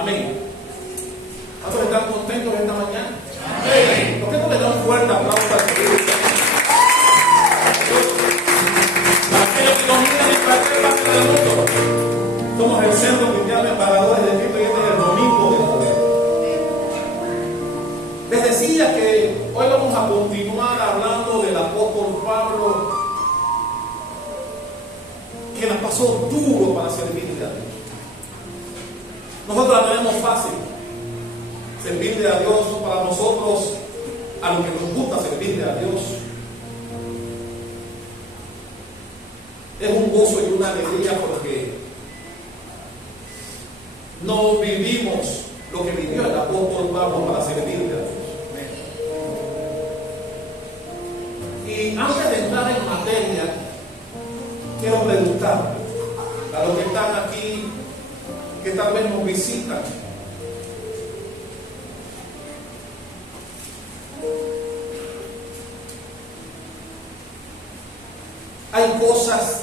Amén. ¿Cuántos están contentos esta mañana? Amén. ¿Por qué no le dan un fuerte aplauso al Señor? Aquellos que nos miran en cualquier parte del mundo. Somos el Centro Cristiano de Embajadores de Cristo y este es el domingo de poder. Les decía que hoy vamos a continuar hablando del apóstol Pablo, que nos pasó duro para servirle a Dios. Nosotros la tenemos fácil. Servirle a Dios para nosotros, a lo que nos gusta servirle a Dios, es un gozo y una alegría porque no vivimos lo que vivió el apóstol Pablo para servirle a Dios. Y antes de entrar en materia, quiero preguntar a los que están aquí, que tal vez nos visitan, hay cosas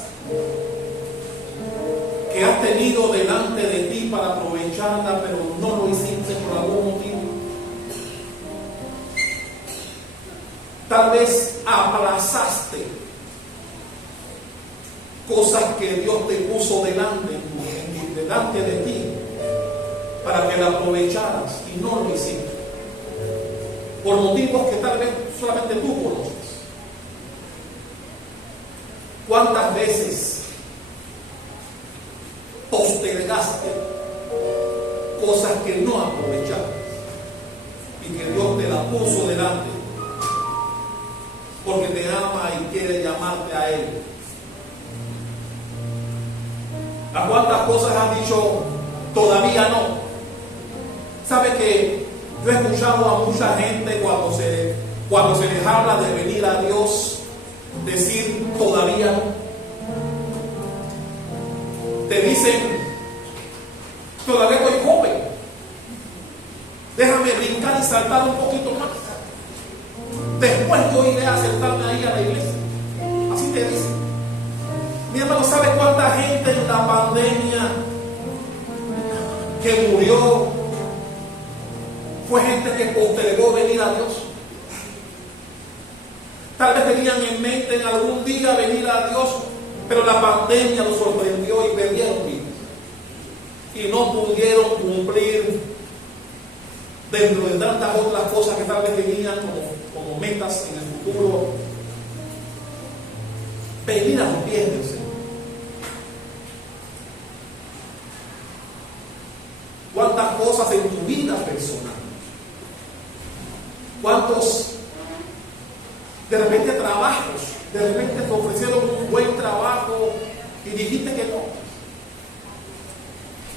que has tenido delante de ti para aprovecharla, pero no lo hiciste por algún motivo. Tal vez aplazaste cosas que Dios te puso delante de ti para que la aprovecharas y no lo hiciste por motivos que tal vez solamente tú conoces. ¿Cuántas veces postergaste cosas que no aprovechaste y que Dios te las puso delante porque te ama y quiere llamarte a Él? ¿A cuántas cosas has dicho todavía no? ¿Sabe que yo he escuchado a mucha gente cuando se les habla de venir a Dios decir todavía no? Te dicen, todavía estoy joven, déjame brincar y saltar un poquito más, después yo iré a sentarme ahí a la iglesia. Así te dicen. Mi hermano, ¿sabe cuánta gente en la pandemia que murió fue gente que postergó venir a Dios? Tal vez tenían en mente en algún día venir a Dios, pero la pandemia los sorprendió y perdieron vidas. Y no pudieron cumplir dentro de tantas otras cosas que tal vez tenían como metas en el futuro, venir a los pies del Señor. ¿Cuántas cosas en tu vida personal? ¿Cuántos de repente trabajos, de repente te ofrecieron un buen trabajo y dijiste que no?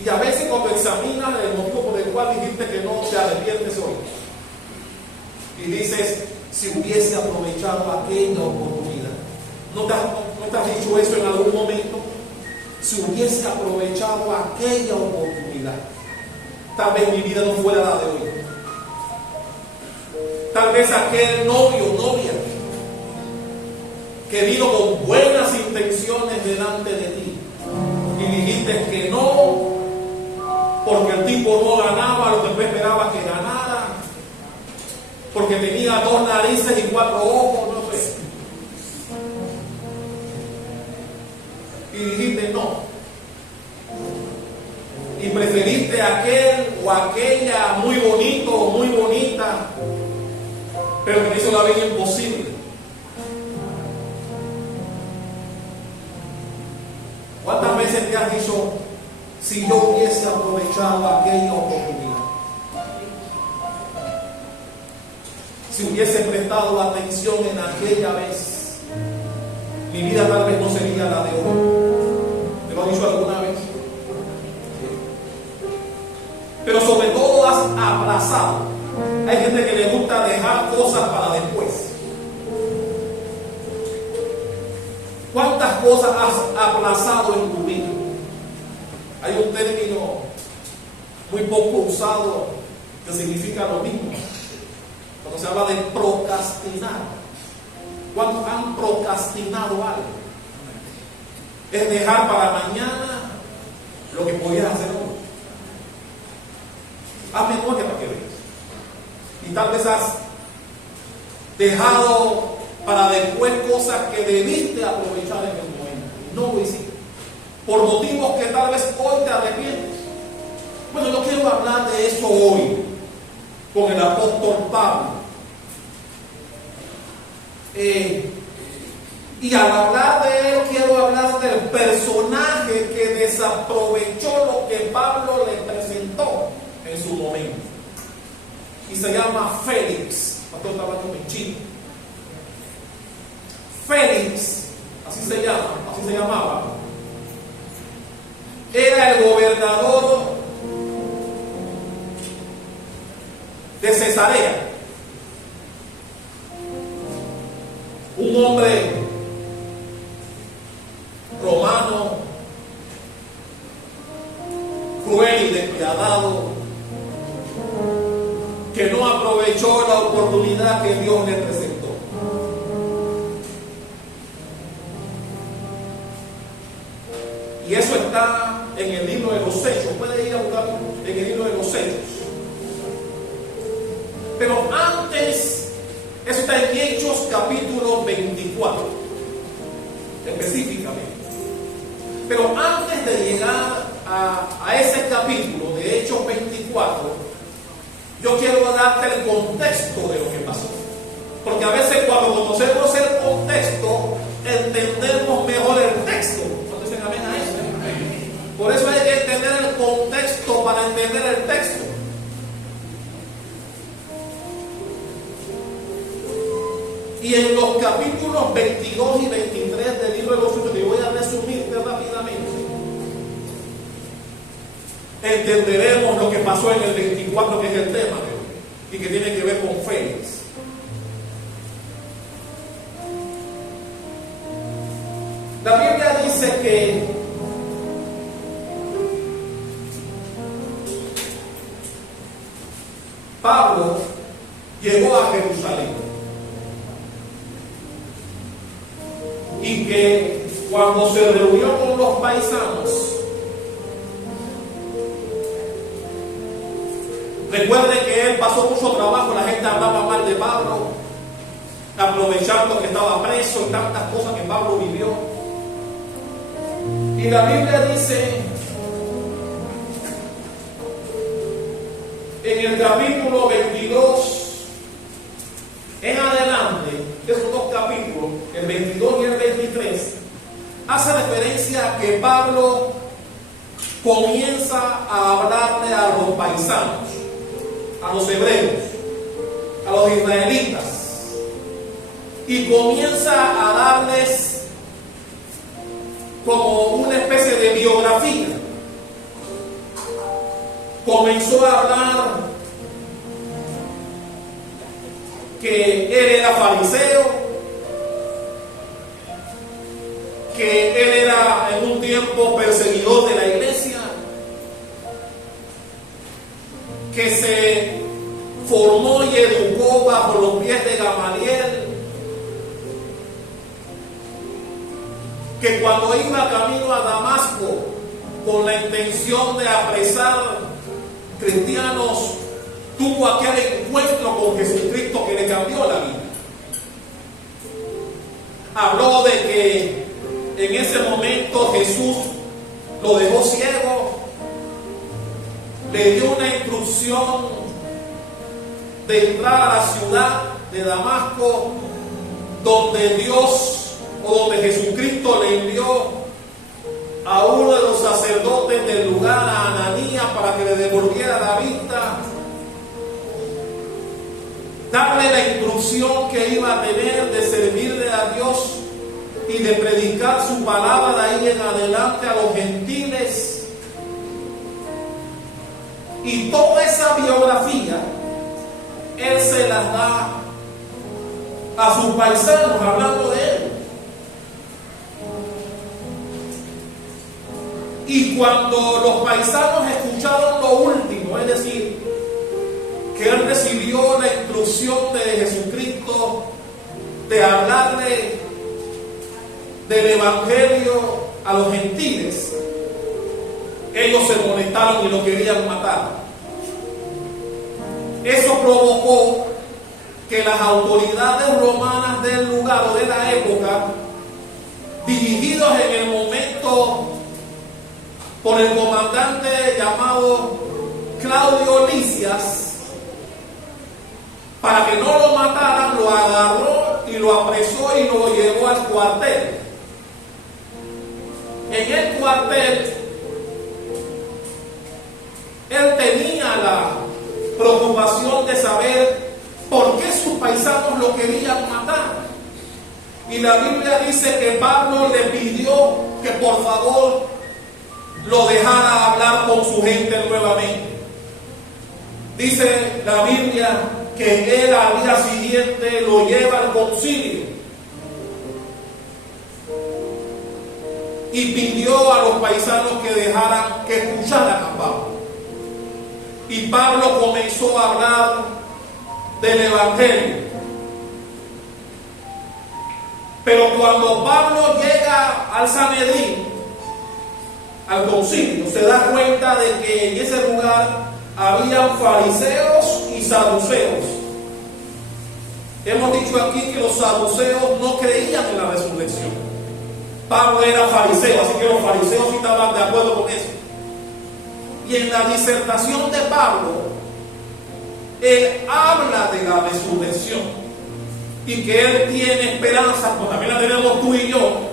Y a veces cuando examinas el motivo por el cual dijiste que no, te arrepientes hoy. Y dices, si hubiese aprovechado aquella oportunidad. ¿No te has dicho eso en algún momento? Si hubiese aprovechado aquella oportunidad, tal vez mi vida no fuera la de hoy. Tal vez aquel novio o novia que vino con buenas intenciones delante de ti y dijiste que no, porque el tipo no ganaba lo que tú esperabas que ganara, porque tenía 2 narices y 4 ojos, no sé. Y dijiste no. Y preferiste a aquel o aquella muy bonito o muy bonita, pero que hizo la vida imposible. ¿Cuántas veces te has dicho, si yo hubiese aprovechado aquella oportunidad? Si hubiese prestado atención en aquella vez, mi vida tal vez no sería la de hoy. ¿Te lo has dicho alguna vez? Pero sobre todo has aplazado. Hay gente que le gusta dejar cosas para después. ¿Cuántas cosas has aplazado en tu vida? Hay un término muy poco usado que significa lo mismo. Cuando se habla de procrastinar. ¿Cuántos han procrastinado algo? Es dejar para mañana lo que podías hacer hoy. Haz memoria para que veas. Y tal vez has dejado para después cosas que debiste aprovechar en el momento. No lo hiciste. Por motivos que tal vez hoy te arrepientes. Bueno, yo quiero hablar de eso hoy con el apóstol Pablo. Y al hablar de él, quiero hablar del personaje que desaprovechó lo que Pablo le presentó en su momento. Y se llama Félix. Pastor, está hablando en chino. Félix, así se llamaba. Era el gobernador de Cesarea. Un hombre romano, cruel y despiadado, que no aprovechó la oportunidad que Dios le presentó. Y eso está en el libro de los Hechos. Puede ir a buscarlo en el libro de los Hechos. Pero antes, eso está en Hechos capítulo 24, específicamente. Pero antes de llegar a ese capítulo de Hechos 24, yo quiero darte el contexto de lo que pasó. Porque a veces cuando conocemos el contexto, entendemos mejor el texto. ¿No dicen amén a eso? Por eso hay que entender el contexto para entender el texto. Y en los capítulos 22 y 23 del libro de los Hechos, que voy a resumirte rápidamente, entenderemos lo que pasó en el 24, que es el tema de hoy, y que tiene que ver con Félix. La Biblia dice que Pablo llegó a Jerusalén y que cuando se reunió con los paisanos, recuerde que él pasó mucho trabajo, la gente hablaba mal de Pablo, aprovechando que estaba preso y tantas cosas que Pablo vivió. Y la Biblia dice en el capítulo 22 en adelante, de esos dos capítulos, el 22 y el 23, hace referencia a que Pablo comienza a hablarle a los paisanos, a los hebreos, a los israelitas, y comienza a darles como una especie de biografía. Comenzó a hablar que él era fariseo, que él era en un tiempo perseguidor de la iglesia, que se formó y educó bajo los pies de Gamaliel, que cuando iba camino a Damasco con la intención de apresar cristianos, tuvo aquel encuentro con Jesucristo que le cambió la vida. Habló de que en ese momento Jesús lo dejó ciego, le dio una instrucción de entrar a la ciudad de Damasco, donde Dios o donde Jesucristo le envió a uno de los sacerdotes del lugar, a Ananías, para que le devolviera la vista, darle la instrucción que iba a tener de servirle a Dios y de predicar su palabra de ahí en adelante a los gentiles. Y toda esa biografía él se las da a sus paisanos, hablando de él. Y cuando los paisanos escucharon lo último, es decir, que él recibió la instrucción de Jesucristo de hablarle del evangelio a los gentiles, ellos se molestaron y lo querían matar. Eso provocó que las autoridades romanas del lugar o de la época, dirigidos en el momento por el comandante llamado Claudio Lisias, para que no lo mataran, lo agarró y lo apresó y lo llevó al cuartel. En el cuartel, él tenía la preocupación de saber por qué sus paisanos lo querían matar. Y la Biblia dice que Pablo le pidió que por favor lo dejara hablar con su gente nuevamente. Dice la Biblia que él al día siguiente lo lleva al concilio y pidió a los paisanos que dejaran, que escucharan a Pablo. Y Pablo comenzó a hablar del Evangelio. Pero cuando Pablo llega al Sanedrín, al concilio, se da cuenta de que en ese lugar habían fariseos y saduceos. Hemos dicho aquí que los saduceos no creían en la resurrección. Pablo era fariseo, así que los fariseos sí estaban de acuerdo con eso. Y en la disertación de Pablo, él habla de la resurrección y que él tiene esperanza, pues también la tenemos tú y yo,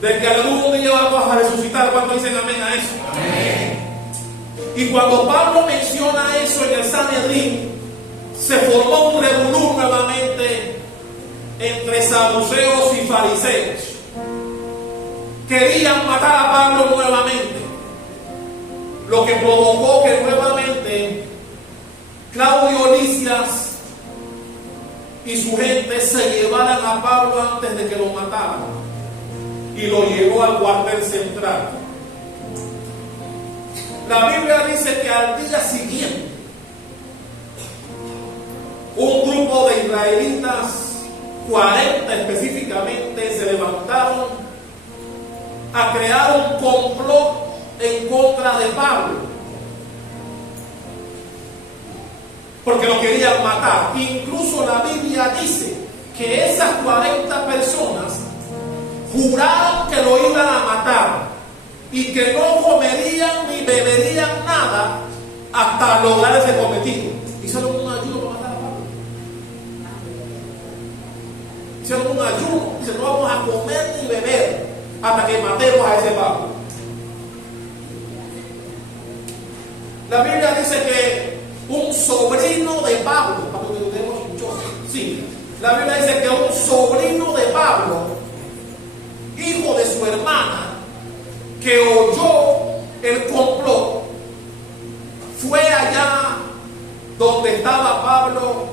de que algún día vamos a resucitar. ¿Cuántos dicen amén a eso? Amén. Y cuando Pablo menciona eso en el Sanedrín, se formó un revolú nuevamente entre saduceos y fariseos. Querían matar a Pablo nuevamente, lo que provocó que nuevamente Claudio Lisias y su gente se llevaran a Pablo antes de que lo mataran y lo llevó al cuartel central. La Biblia dice que al día siguiente un grupo de israelitas, 40 específicamente, se levantaron a crear un complot en contra de Pablo, porque lo querían matar. Incluso la Biblia dice que esas 40 personas juraron que lo iban a matar y que no comerían ni beberían nada hasta lograr ese cometido. Hicieron un ayuno para matar a Pablo. Hicieron un ayuno, dice: no vamos a comer ni beber hasta que matemos a ese Pablo. La Biblia dice que un sobrino de Pablo, sí, la Biblia dice que un sobrino de Pablo, hijo de su hermana, que oyó el complot, fue allá donde estaba Pablo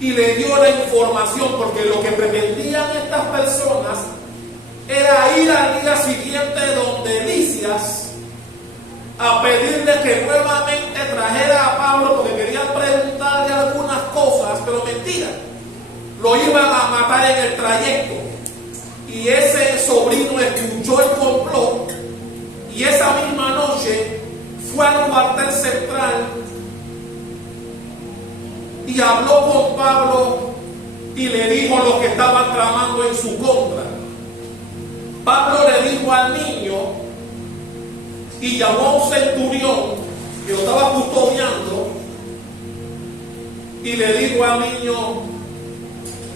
y le dio la información, porque lo que pretendían estas personas era ir al día siguiente donde Lisias a pedirle que nuevamente trajera a Pablo, porque querían preguntarle algunas cosas, pero mentira, lo iban a matar en el trayecto. Y ese sobrino escuchó el complot y esa misma noche fue al cuartel central y habló con Pablo y le dijo lo que estaban tramando en su contra. Pablo le dijo al niño y llamó a un centurión que lo estaba custodiando y le dijo al niño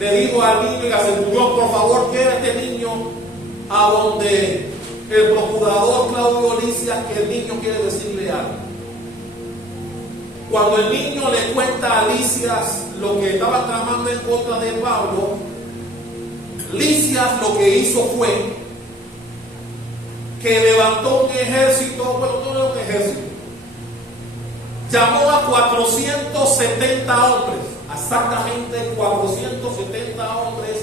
y al centurión: por favor, lleve a este niño a donde el procurador Claudio Lisias, que el niño quiere decirle algo. Cuando el niño le cuenta a Lisias lo que estaba tramando en contra de Pablo, Lisias lo que hizo fue que levantó un ejército, bueno, no era un ejército, llamó a 470 hombres, exactamente 470 hombres,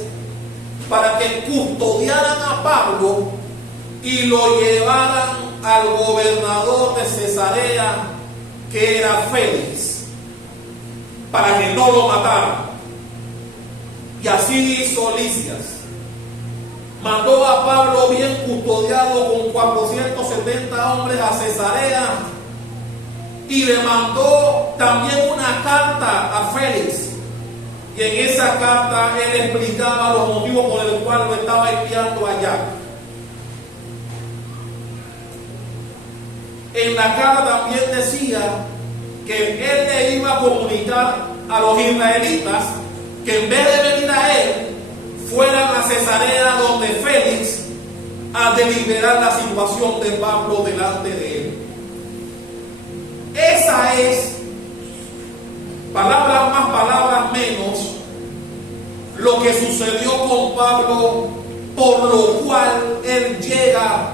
para que custodiaran a Pablo y lo llevaran al gobernador de Cesarea, que era Félix, para que no lo mataran. Y así hizo Lisias. Mandó a Pablo bien custodiado con 470 hombres a Cesarea y le mandó también una carta a Félix. Y en esa carta él explicaba los motivos por los cuales lo estaba enviando allá. En la carta también decía que él le iba a comunicar a los israelitas que en vez de venir a él, fueran a Cesarea, donde Félix a deliberar la situación de Pablo delante de él. Esa es, palabras más, palabras menos, lo que sucedió con Pablo, por lo cual él llega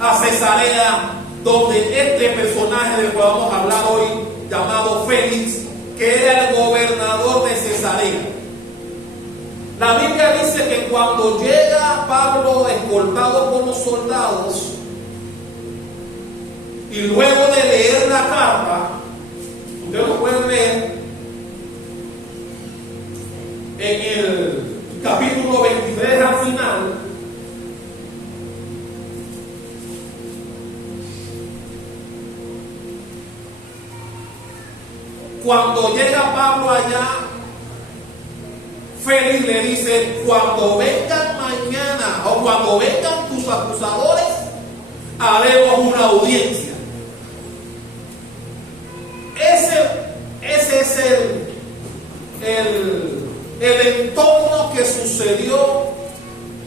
a Cesarea, donde este personaje del cual vamos a hablar hoy, llamado Félix, que era el gobernador de Cesarea. La Biblia dice que cuando llega Pablo escoltado por los soldados, y luego de leer la carta, usted lo puede ver en el capítulo 23 al final. Cuando llega Pablo allá, Félix le dice: cuando vengan mañana o cuando vengan tus acusadores, haremos una audiencia. Ese es el entorno que sucedió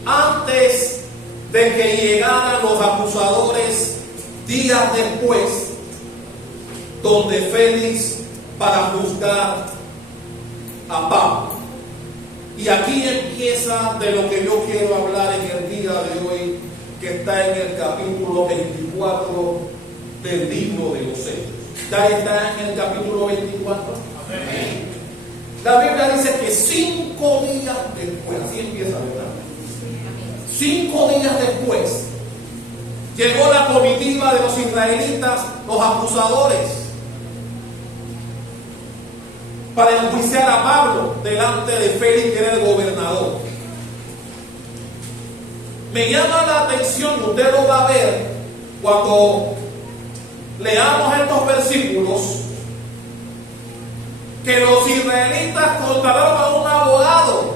antes de que llegaran los acusadores días después, donde Félix para juzgar a Pablo. Y aquí empieza de lo que yo quiero hablar en el día de hoy, que está en el capítulo 24 del libro de los Hechos. ¿Ya está en el capítulo 24? Amén. La Biblia dice que 5 días después, así empieza, ¿verdad? 5 días después, llegó la comitiva de los israelitas, los acusadores, para enjuiciar a Pablo delante de Félix, que era el gobernador. Me llama la atención, usted lo va a ver cuando leamos estos versículos, que los israelitas contrataron a un abogado,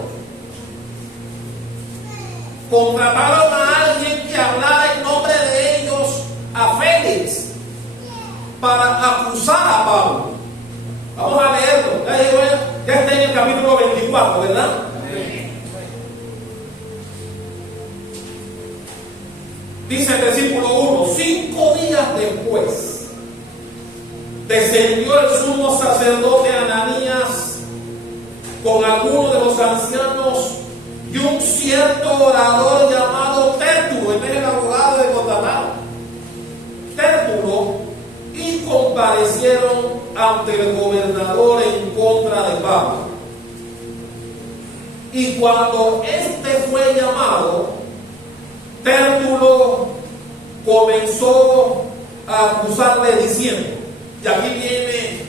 contrataron a alguien que hablara en nombre de ellos a Félix para acusar a Pablo. Vamos a leerlo. Ya está en el capítulo 24, ¿verdad? Dice el versículo 1: 5 días después descendió el sumo sacerdote Ananías con algunos de los ancianos y un cierto orador llamado Tértulo, en vez del abogado de contratar, Tértulo, y comparecieron ante el gobernador en contra de Pablo. Y cuando éste fue llamado, Tértulo comenzó a acusarle diciendo, y aquí viene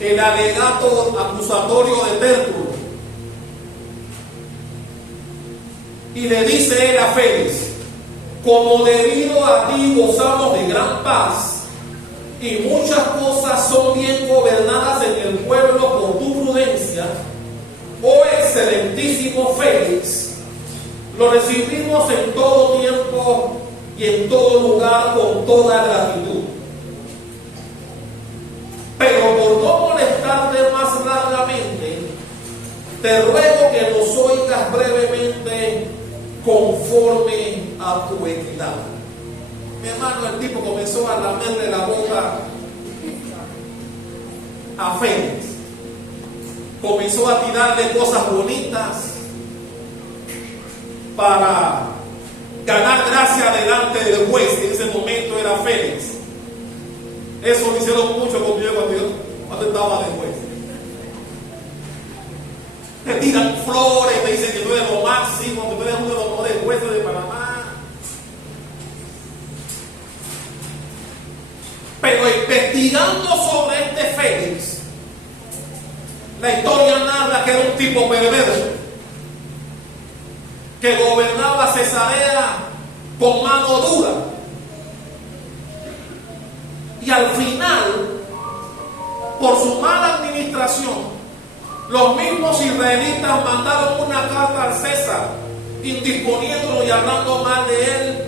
el alegato acusatorio de Tértulo, y le dice él a Félix: como debido a ti gozamos de gran paz, y muchas cosas son bien gobernadas en el pueblo por tu prudencia, oh excelentísimo Félix, lo recibimos en todo tiempo y en todo lugar con toda gratitud. Pero por no molestarte más largamente, te ruego que nos oigas brevemente conforme a tu equidad. Mi hermano, el tipo comenzó a lamerle la boca a Félix. Comenzó a tirarle cosas bonitas para ganar gracia delante del juez, que en ese momento era Félix. Eso lo hicieron mucho conmigo cuando estaba de juez. Te tiran flores, te dicen que tú eres lo máximo, que tú eres uno de los mejores jueces de Panamá. Pero investigando sobre este Félix, la historia narra que era un tipo perverso, que gobernaba Cesarea con mano dura. Y al final por su mala administración, los mismos israelitas mandaron una carta al César, indisponiéndolo y hablando mal de él,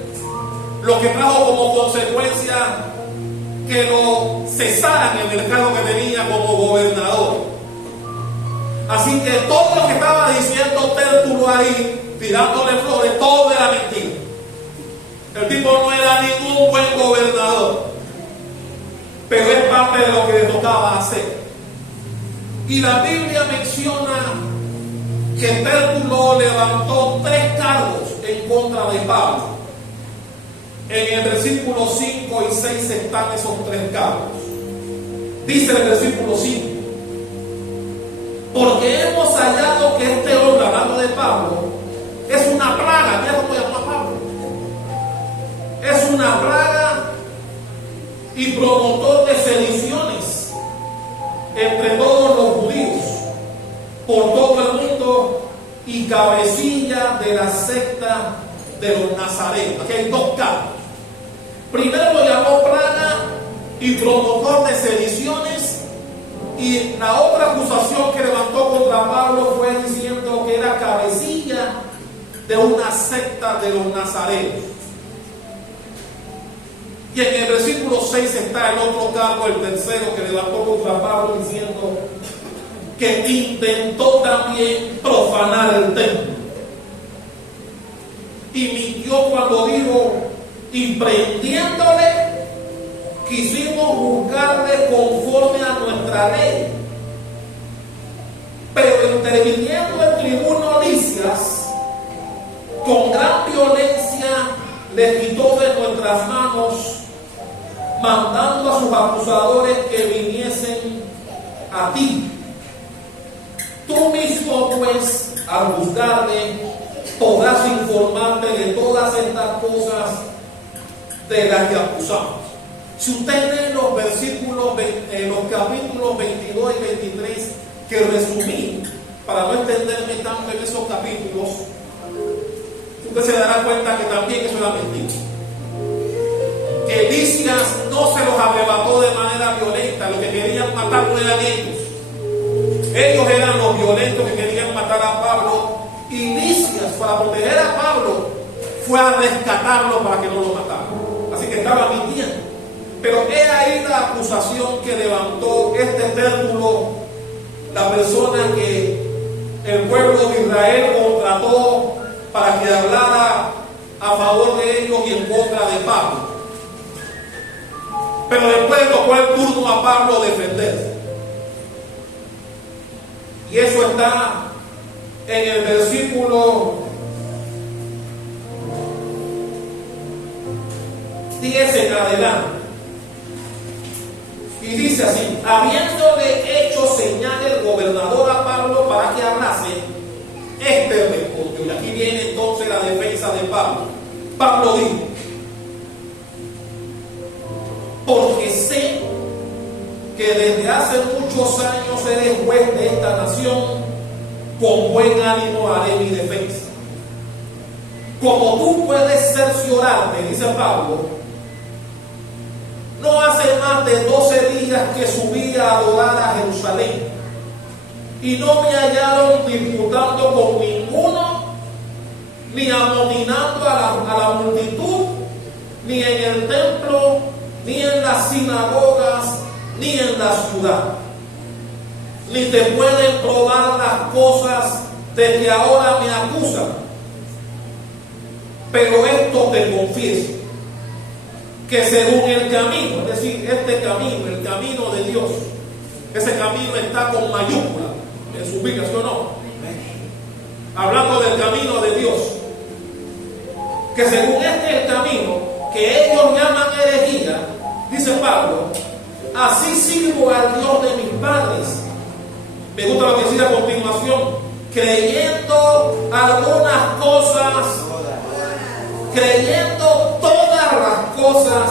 lo que trajo como consecuencia que lo cesaran en el cargo que tenía como gobernador. Así que todo lo que estaba diciendo Tértulo ahí, tirándole flores, todo era mentira. El tipo no era ningún buen gobernador, pero es parte de lo que le tocaba hacer. Y la Biblia menciona que Tértulo levantó 3 cargos en contra de Pablo. En el versículo 5 y 6 están esos 3 cargos. Dice el versículo 5: porque hemos hallado que este hombre, hablando de Pablo, es una plaga. Mira cómo llamó a Pablo. Es una plaga y promotor de sediciones entre todos los judíos por todo el mundo y cabecilla de la secta de los nazarenos. Aquí hay 2 cargos. Primero lo llamó plaga y promotor de sediciones, y la otra acusación que levantó contra Pablo fue diciendo que era cabecilla de una secta de los nazarenos. Y en el versículo 6 está el otro cargo, el tercero, que levantó contra Pablo, diciendo que intentó también profanar el templo. Y mintió cuando dijo: y prendiéndole, quisimos juzgarle conforme a nuestra ley. Pero interviniendo el tribuno Licias, con gran violencia le quitó de nuestras manos, mandando a sus acusadores que viniesen a ti. Tú mismo, pues, al juzgarme, podrás informarte de todas estas cosas de las que acusamos. Si usted lee los versículos, los capítulos 22 y 23, que resumí para no extenderme tanto en esos capítulos, usted se dará cuenta que también eso era mentira. Que Licias no se los arrebató de manera violenta. Lo que querían matar no eran ellos. Ellos eran los violentos que querían matar a Pablo. Y Licias, para proteger a Pablo, fue a rescatarlo para que no lo mataran. Así que estaba mintiendo. Pero he ahí la acusación que levantó este Tértulo, la persona que el pueblo de Israel contrató para que hablara a favor de ellos y en contra de Pablo. Pero después tocó el turno a Pablo defenderse. Y eso está en el versículo 10 en adelante. Y dice así: habiéndole hecho señal el gobernador a Pablo para que hablase, este respondió. Y aquí viene entonces la defensa de Pablo. Pablo dijo: porque sé que desde hace muchos años eres juez de esta nación, con buen ánimo haré mi defensa. Como tú puedes cerciorarte, dice Pablo, no hace más de 12 días que subí a adorar a Jerusalén, y no me hallaron disputando con ninguno, ni amotinando a la multitud, ni en el templo, ni en las sinagogas, ni en la ciudad. Ni te pueden probar las cosas de que ahora me acusan. Pero esto te confieso, que según el camino, es decir, este camino, el camino de Dios, ese camino está con mayúscula en su ubicación, ¿no? Hablando del camino de Dios, que según este es el camino que ellos llaman herejía, dice Pablo, así sirvo al Dios de mis padres. Me gusta lo que dice a continuación: creyendo algunas cosas, creyendo todas las cosas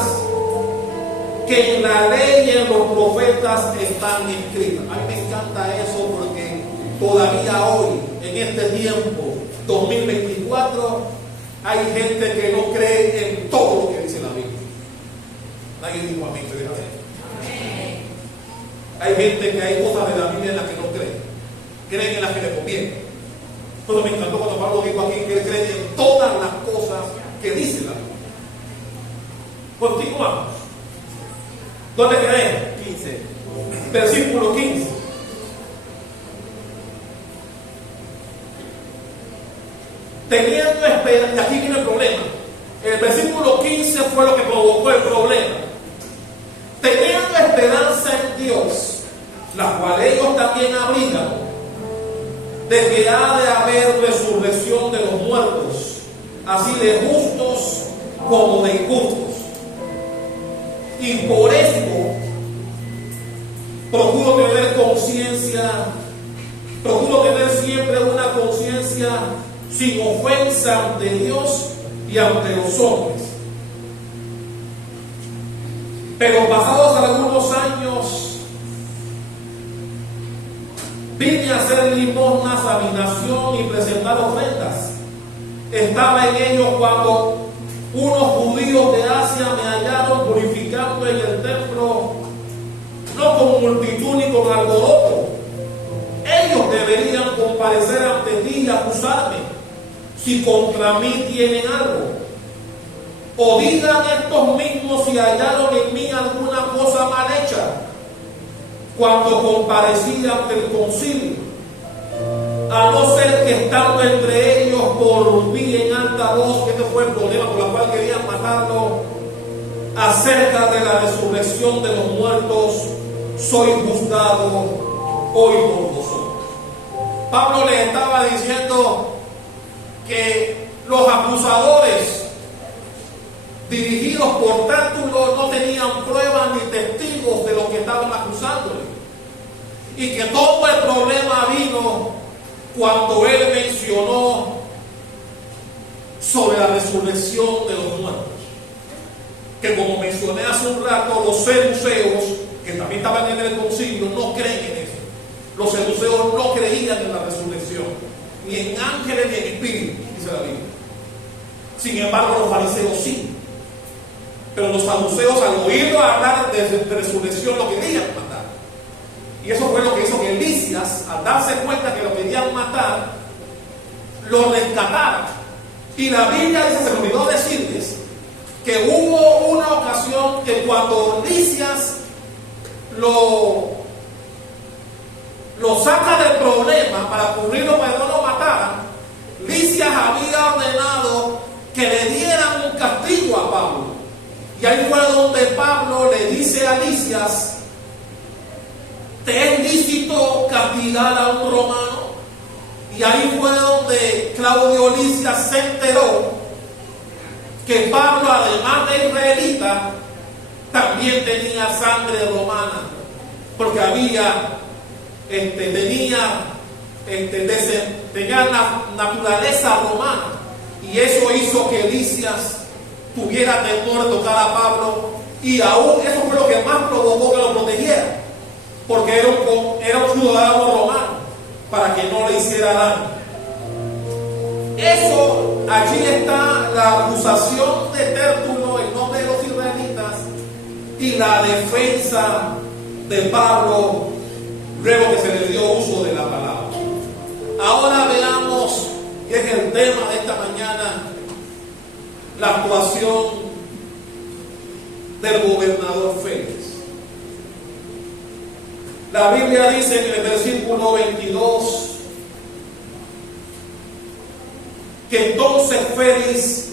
que en la ley y en los profetas están escritas. A mí me encanta eso, porque todavía hoy, en este tiempo 2024, hay gente que no cree en todo lo que dice la Biblia. Nadie dijo amén. Hay gente que hay cosas de la Biblia en las que no creen. Creen en las que le conviene. Pero me encantó cuando Pablo dijo aquí que él cree en todas las cosas que dice la Biblia. Continuamos. ¿Dónde quedé? 15. Versículo 15. Teniendo esperanza, y aquí viene el problema. El versículo 15 fue lo que provocó el problema. Teniendo esperanza en Dios, la cual ellos también abrigan, de que ha de haber resurrección de los muertos, así de justos como de injustos. Y por esto procuro tener siempre una conciencia sin ofensa ante Dios y ante los hombres. Pero pasados algunos años vine a hacer limosnas a mi nación y presentar ofrendas. Estaba en ellos cuando unos judíos de Asia me hallaron purificando en el templo, no con multitud ni con alboroto. Ellos deberían comparecer ante ti y acusarme, si contra mí tienen algo. O digan estos mismos si hallaron en mí alguna cosa mal hecha, cuando comparecí ante el concilio. A no ser que estando entre ellos volví en alta voz, que este fue el problema por el cual querían matarlo, acerca de la resurrección de los muertos, soy juzgado hoy por vosotros. Pablo les estaba diciendo que los acusadores dirigidos por Tértulo no tenían pruebas ni testigos de lo que estaban acusándole, y que todo el problema vino cuando él mencionó sobre la resurrección de los muertos. Que como mencioné hace un rato, los seduceos, que también estaban en el concilio, no creen en eso. Los seduceos no creían en la resurrección, ni en ángeles ni en espíritus, dice la Biblia. Sin embargo, los fariseos sí. Pero los saduceos, al oírlo hablar de resurrección, lo querían matar. Y eso fue lo que hizo que Lisias, al darse cuenta que lo querían matar, lo rescatara. Y la Biblia dice, se me olvidó decirles, que hubo una ocasión que cuando Lisias lo saca del problema para cubrirlo para que no lo mataran, Lisias había ordenado que le dieran un castigo a Pablo. Y ahí fue donde Pablo le dice a Lisias: ¿te es lícito castigar a un romano? Y ahí fue donde Claudio Lisias se enteró que Pablo, además de israelita, también tenía sangre romana, porque tenía la naturaleza romana, y eso hizo que Lisias tuviera temor de tocar a Pablo, y aún eso fue lo que más provocó que lo protegiera, porque era un ciudadano romano, para que no le hiciera daño. Eso, allí está la acusación de Tértulo en nombre de los israelitas y la defensa de Pablo luego que se le dio uso de la palabra. Ahora veamos, que es el tema de esta mañana, la actuación del gobernador Félix. La Biblia dice en el versículo 22 que entonces Félix,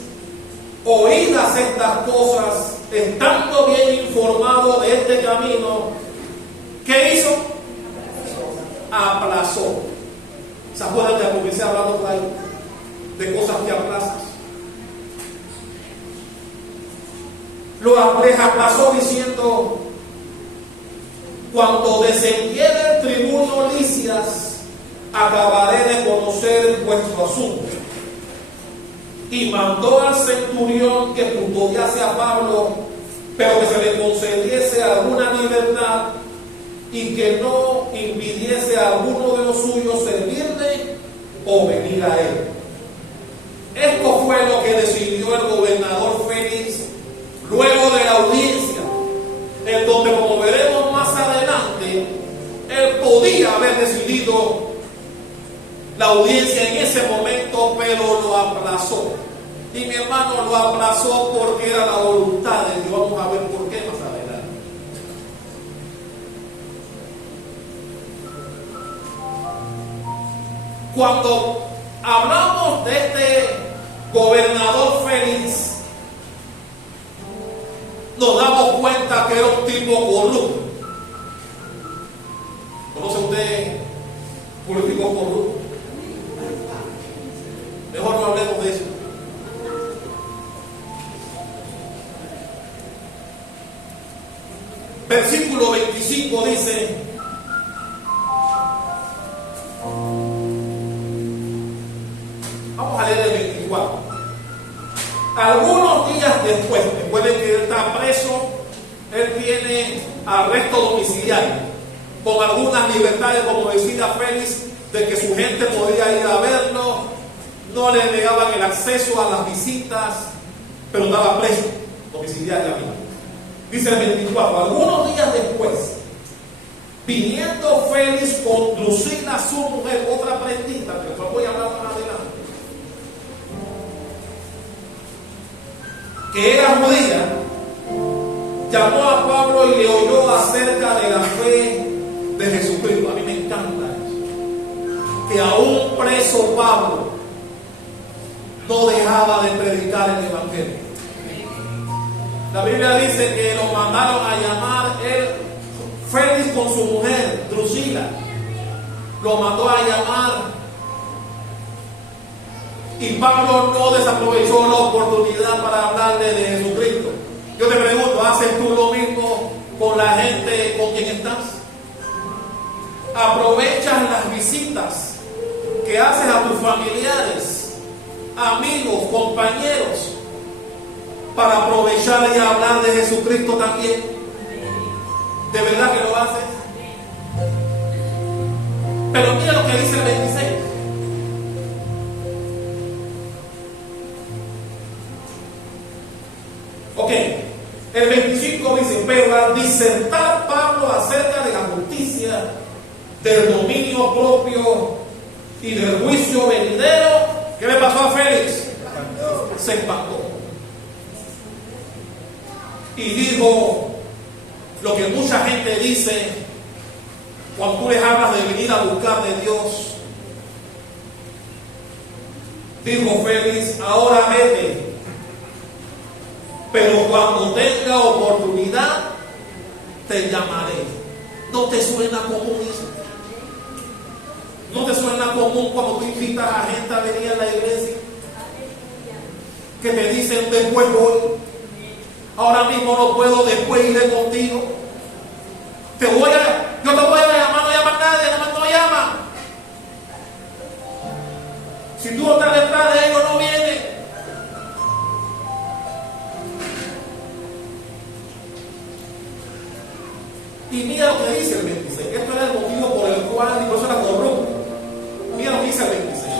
oídas estas cosas, estando bien informado de este camino, ¿qué hizo? Aplazó. ¿Se acuerdan que comencé hablando por ahí de cosas que aplazas? Les aplazó diciendo: cuando descendiera el tribuno Lisias, acabaré de conocer vuestro asunto. Y mandó al centurión que custodiase a Pablo, pero que se le concediese alguna libertad y que no impidiese a alguno de los suyos servirle o venir a él. Esto fue lo que decidió el gobernador Félix luego de la audiencia, en donde, como veremos más adelante, Él podía haber decidido la audiencia en ese momento, pero lo aplazó. Y mi hermano lo aplazó porque era la voluntad de Dios. Vamos a ver por qué más adelante. Cuando hablamos de este gobernador Félix, nos damos cuenta que era un tipo corrupto. ¿Conoce usted políticos corruptos? Mejor no hablemos de eso. Versículo 25 dice: vamos a leer el 24. Algunos días después de que él está preso, él tiene arresto domiciliario, con algunas libertades, como decía Félix, de que su gente podía ir a verlo, no le negaban el acceso a las visitas, pero estaba preso domiciliariamente. Dice el 24, algunos días después, viniendo Félix con Drusila, su mujer, otra prendita, que después voy a hablar más adelante, que era judía, llamó a Pablo y le oyó acerca de la fe de Jesucristo. A mí me encanta eso, que aún preso Pablo no dejaba de predicar el evangelio. La Biblia dice que lo mandaron a llamar él, Félix con su mujer Drusila, lo mandó a llamar, y Pablo no desaprovechó la oportunidad para hablarle de Jesucristo. Yo te pregunto, ¿haces tú lo mismo con la gente con quien estás? ¿Aprovechas las visitas que haces a tus familiares, amigos, compañeros, para aprovechar y hablar de Jesucristo también? ¿De verdad que lo haces? Pero mira lo que dice el 26. Ok, el 25 dice: pero al disertar Pablo acerca de la justicia, del dominio propio y del juicio venidero, ¿qué le pasó a Félix? Se espantó y dijo lo que mucha gente dice cuando tú les hablas de venir a buscar de Dios. Dijo Félix: ahora vete, pero cuando tenga oportunidad te llamaré. ¿No te suena común eso? ¿No te suena común cuando tú invitas a gente a venir a la iglesia? Que te dicen: después voy, ahora mismo no puedo, después iré contigo. Yo te voy a llamar, no llamas a nadie, no llama. Si tú no estás detrás de ellos, no vienen. Y mira lo que dice el 26. Esto era el motivo por el cual y por eso era corrupto. Mira lo que dice el 26.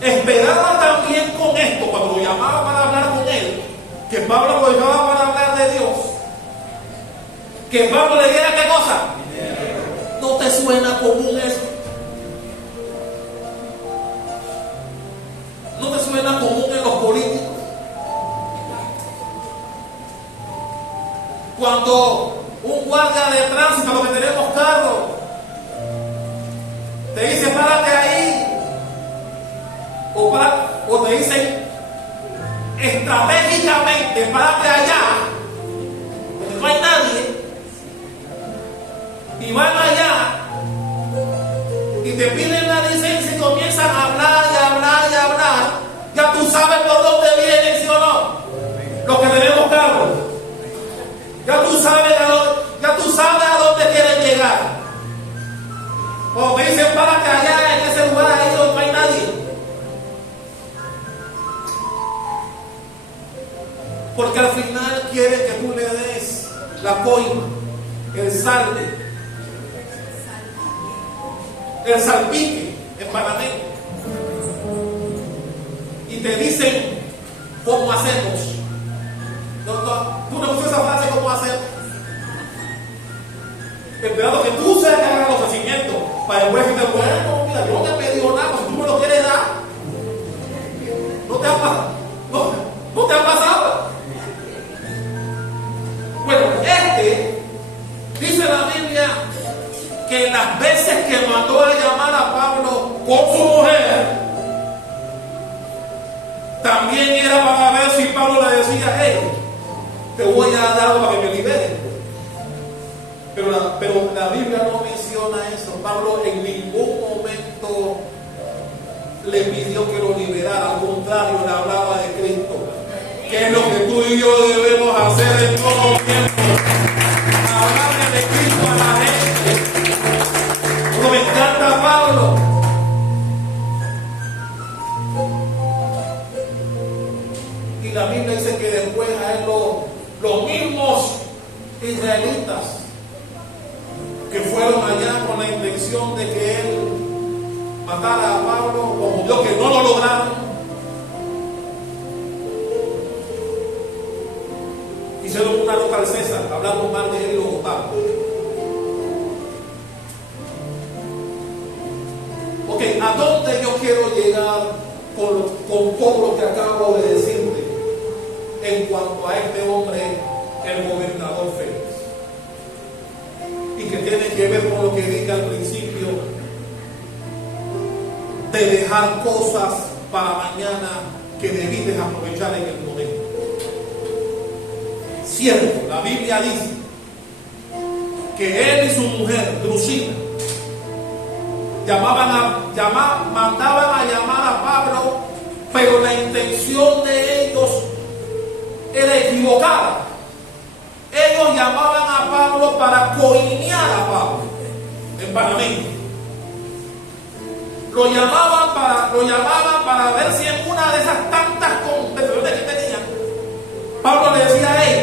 Esperaba también con esto, cuando lo llamaba para hablar con él, que Pablo lo llamaba para hablar de Dios, que Pablo le diera ¿qué cosa? ¿No te suena común eso? ¿No te suena común en los políticos? Cuando un guardia de tránsito, lo que tenemos carro, te dice párate ahí, o te dicen estratégicamente párate allá, donde no hay nadie, y van allá y te piden la licencia y comienzan a hablar y hablar y hablar. Ya tú sabes por dónde vienen, ¿sí o no? Los que tenemos carro. Ya tú sabes a dónde quieren llegar. Cuando te dicen párate allá en ese lugar ahí donde no hay nadie. Porque al final quiere que tú le des la coima, el salve, el salpique en panameño. Y te dicen cómo hacemos. ¿Tú no usas esa frase cómo hacer? El Para después decirte, bueno, mira, yo no te he pedido nada, si tú me lo quieres dar. ¿No te ha pasado? Bueno, dice la Biblia que las veces que mandó a llamar a Pablo con su mujer, también era para ver si Pablo le decía, hey, te voy a dar algo para que me libere. Pero la Biblia no menciona eso. Pablo en ningún momento le pidió que lo liberara, al contrario, le hablaba de Cristo, que es lo que tú y yo debemos hacer en todo tiempo, hablarle de Cristo a la gente. Como me encanta Pablo. Y la Biblia dice que después a él los mismos israelitas que fueron allá con la intención de que él matara a Pablo, como Dios, que no lo lograron, hicieron una nota al César, hablando mal de él y lo votaron. Ok, ¿a dónde yo quiero llegar con todo lo que acabo de decirte en cuanto a este hombre, el gobernador Félix? Y que tiene que ver con lo que dije al principio, de dejar cosas para mañana que debiste aprovechar en el momento. Cierto, la Biblia dice que él y su mujer, Drusila, mandaban a llamar a Pablo, pero la intención de ellos era equivocada. Ellos llamaban a Pablo para coinear a Pablo en panameño. Lo llamaban para ver si en una de esas tantas conversaciones que tenían, Pablo le decía a él,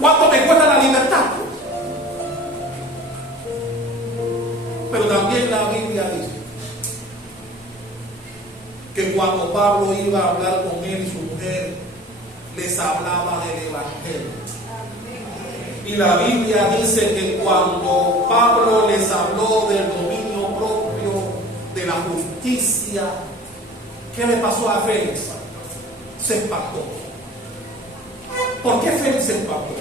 ¿cuánto me cuesta la libertad? Pero también la Biblia dice que cuando Pablo iba a hablar con él y su mujer, les hablaba del Evangelio. Y la Biblia dice que cuando Pablo les habló del dominio propio, de la justicia, ¿qué le pasó a Félix? Se espantó. ¿Por qué Félix se espantó?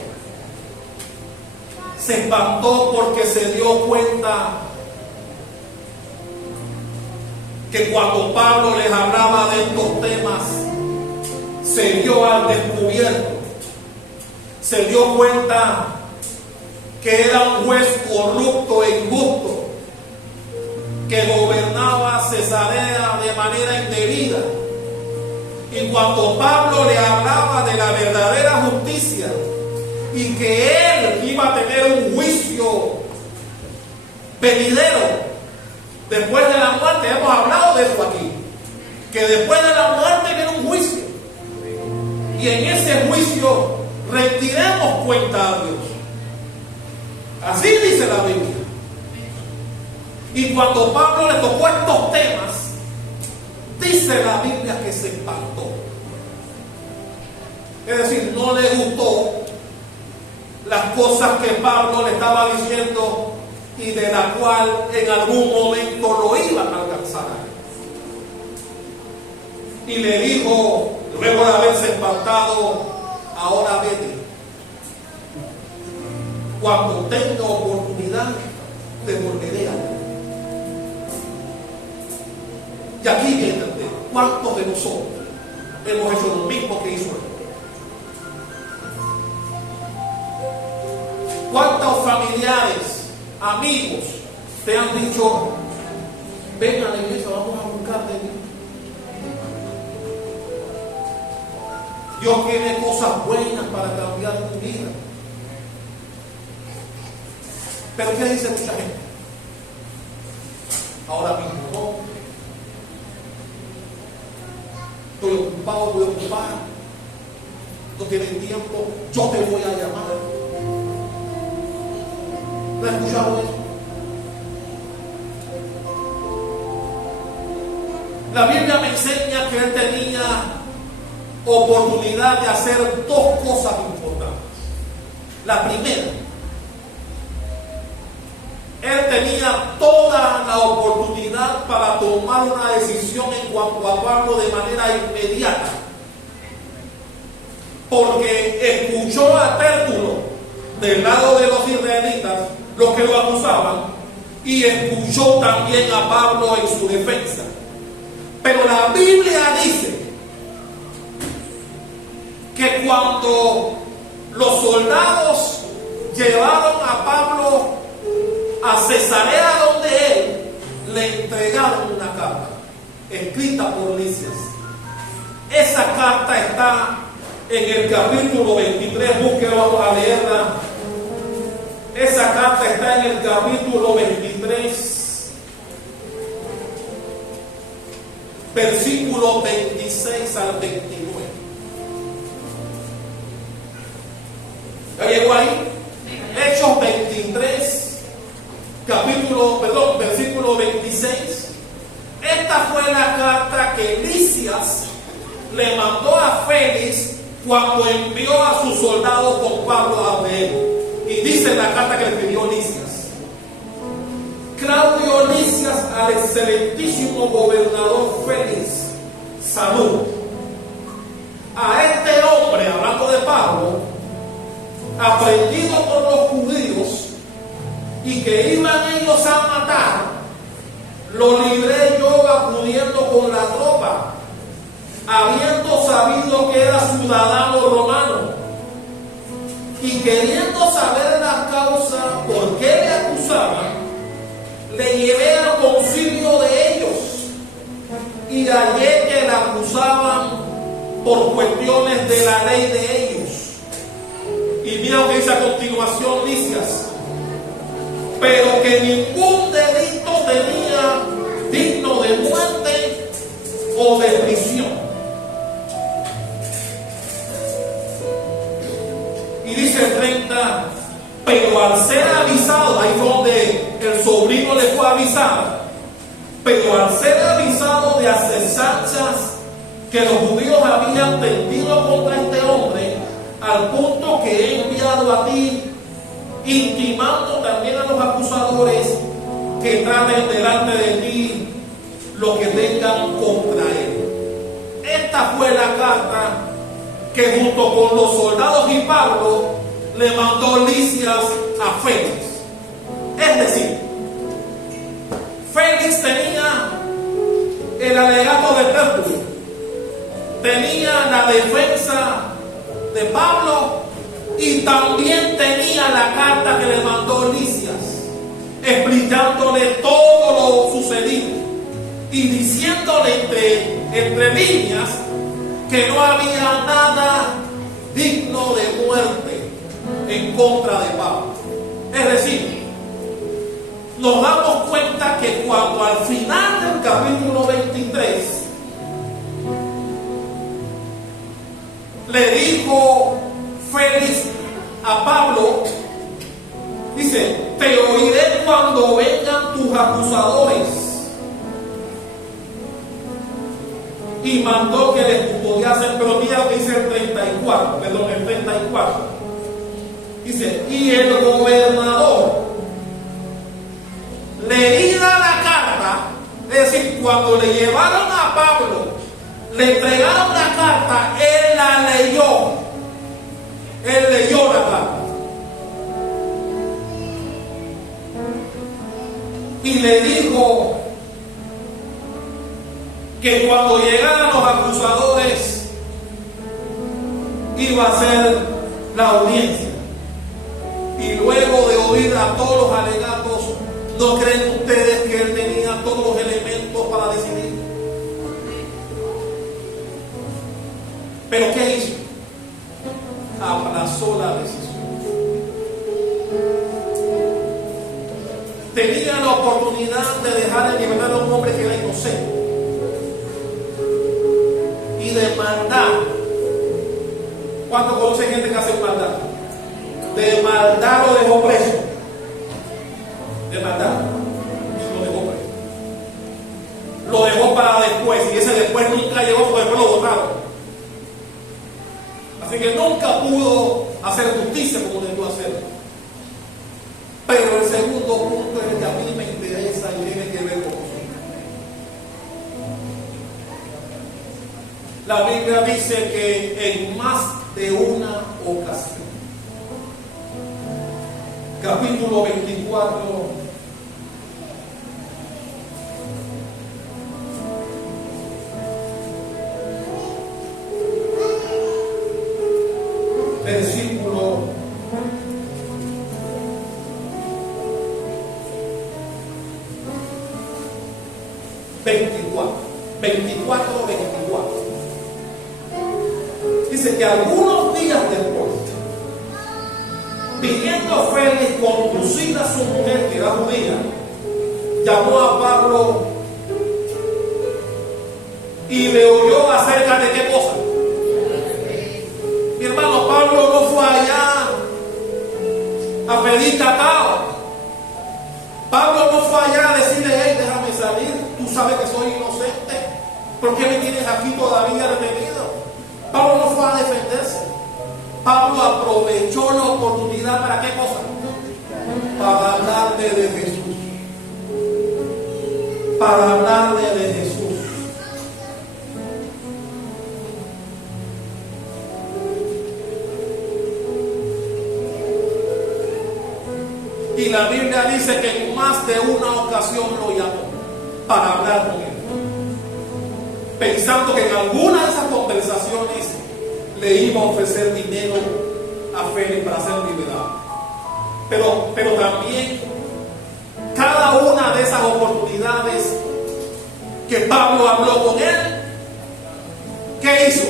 Se espantó porque se dio cuenta que cuando Pablo les hablaba de estos temas, se vio al descubierto, se dio cuenta que era un juez corrupto e injusto, que gobernaba Cesarea de manera indebida. Y cuando Pablo le hablaba de la verdadera justicia y que él iba a tener un juicio venidero después de la muerte, hemos hablado de eso aquí, que después de la muerte viene un juicio. Y en ese juicio rendiremos cuenta a Dios. Así dice la Biblia. Y cuando Pablo le tocó estos temas, dice la Biblia que se espantó. Es decir, no le gustó las cosas que Pablo le estaba diciendo y de la cual en algún momento lo iban a alcanzar. Y le dijo, luego de haberse espantado, ahora vete. Cuando tenga oportunidad, te volveré a ver. Y aquí viene, ¿cuántos de nosotros hemos hecho lo mismo que hizo él? ¿Cuántos familiares, amigos te han dicho, ven a la iglesia, vamos a buscar de Dios? Dios tiene cosas buenas para cambiar tu vida. Pero ¿qué dice mucha gente? Ahora mismo no. Estoy ocupado, estoy ocupada. No tienen tiempo. Yo te voy a llamar. ¿No has escuchado eso? La Biblia me enseña que él tenía oportunidad de hacer dos cosas importantes. La primera, él tenía toda la oportunidad para tomar una decisión en cuanto a Pablo de manera inmediata, porque escuchó a Tértulo del lado de los israelitas, los que lo acusaban, y escuchó también a Pablo en su defensa. Pero la Biblia dice que cuando los soldados llevaron a Pablo a Cesarea, donde él, le entregaron una carta escrita por Lisias. Esa carta está en el capítulo 23, búsquelo, vamos a leerla. Esa carta está en el capítulo 23, versículo 26 al 29. ¿Ya llegó ahí? Hechos 23, versículo 26. Esta fue la carta que Lisias le mandó a Félix cuando envió a sus soldados con Pablo a ver. Y dice la carta que le escribió Lisias: Claudio Lisias al excelentísimo gobernador Félix, salud. A este hombre, hablando de Pablo, aprendido por los judíos y que iban ellos a matar, lo libré yo acudiendo con la tropa, habiendo sabido que era ciudadano romano, y queriendo saber la causa por qué le acusaban, le llevé al concilio de ellos y hallé que le acusaban por cuestiones de la ley de ellos. Y mira lo que dice a continuación Lisias: pero que ningún delito tenía digno de muerte o de prisión. Y dice el 30, pero al ser avisado, ahí fue donde el sobrino le fue avisado, pero al ser avisado de asechanzas que los judíos habían tendido contra este hombre, al punto que he enviado a ti, intimando también a los acusadores que traten delante de ti lo que tengan contra él. Esta fue la carta que junto con los soldados y Pablo le mandó Lisias a Félix. Es decir, Félix tenía el alegato de Tértulo, tenía la defensa de Pablo y también tenía la carta que le mandó Lisias, explicándole todo lo sucedido y diciéndole entre líneas que no había nada digno de muerte en contra de Pablo. Es decir, nos damos cuenta que cuando al final del capítulo 23 le dijo Félix a Pablo, dice: te oiré cuando vengan tus acusadores. Y mandó que les custodiasen, pero mira lo que dice el 34. Dice: y el gobernador, leída la carta, es decir, cuando le llevaron a Pablo, le entregaron la carta, él la leyó. Él leyó la carta. Y le dijo que cuando llegaran los acusadores iba a ser la audiencia. Y luego de oír a todos los alegatos, ¿no creen ustedes que él tenía todos los elementos para decidir? ¿Pero qué hizo? Abrazó la decisión. Tenía la oportunidad de dejar en libertad a un hombre que era inocente y de maldad. ¿Cuántos conocen gente que hace maldad? De maldad lo dejó preso. De maldad lo dejó preso. Lo dejó para después, y ese después nunca llegó porque después lo votaron. Así que nunca pudo hacer justicia como debió hacerlo. Pero el segundo punto es el que a mí me interesa La Biblia dice que en más de una ocasión. Capítulo 24. Versículo 24. Dice que algunos días después, viniendo Félix conducida a su mujer, que era judía, llamó a Pablo y le oyó acerca de qué cosa. Mi hermano, Pablo no fue allá a pedir cacao. Pablo no fue allá a decirle: hey, déjame salir, tú sabes que soy inocente, ¿por qué me tienes aquí todavía detenido? Pablo no fue a defenderse. Pablo aprovechó la oportunidad. ¿Para qué cosa? Para hablarle de Jesús. Para hablarle de Jesús. Y la Biblia dice que en más de una ocasión lo llamó para hablar con él, pensando que en alguna de esas conversaciones le iba a ofrecer dinero a Félix para ser liberado. Pero también cada una de esas oportunidades que Pablo habló con él, ¿qué hizo?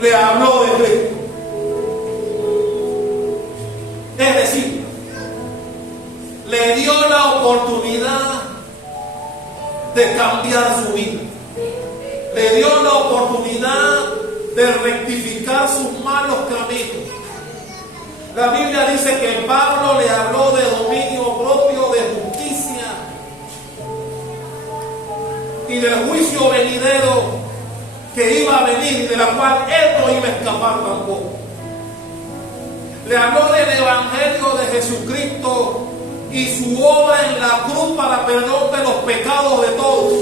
Le habló de Cristo. Es decir, le dio la oportunidad de cambiar su vida. Le dio la oportunidad de rectificar sus malos caminos. La Biblia dice que Pablo le habló de dominio propio, de justicia y del juicio venidero que iba a venir y de la cual él no iba a escapar tampoco. Le habló del evangelio de Jesucristo y su obra en la cruz para perdón de los pecados de todos.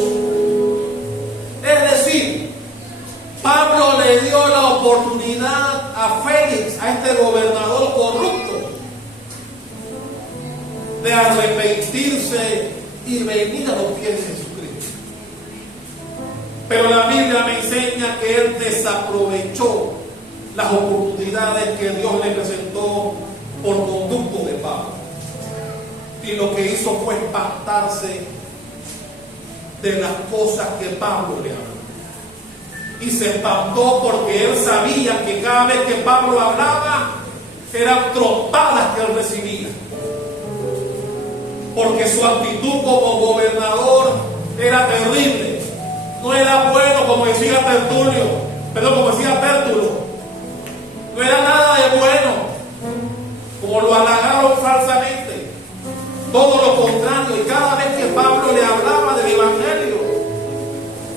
Es decir, Pablo le dio la oportunidad a Félix, a este gobernador corrupto, de arrepentirse y venir a los pies de Jesucristo. Pero la Biblia me enseña que él desaprovechó las oportunidades que Dios le presentó por conducto de Pablo. Y lo que hizo fue espantarse de las cosas que Pablo le habló. Y se espantó porque él sabía que cada vez que Pablo hablaba eran trompadas que él recibía. Porque su actitud como gobernador era terrible. No era bueno, como decía como decía Tértulo. No era nada de bueno, como lo halagaron falsamente. Todo lo contrario, y cada vez que Pablo le hablaba del evangelio,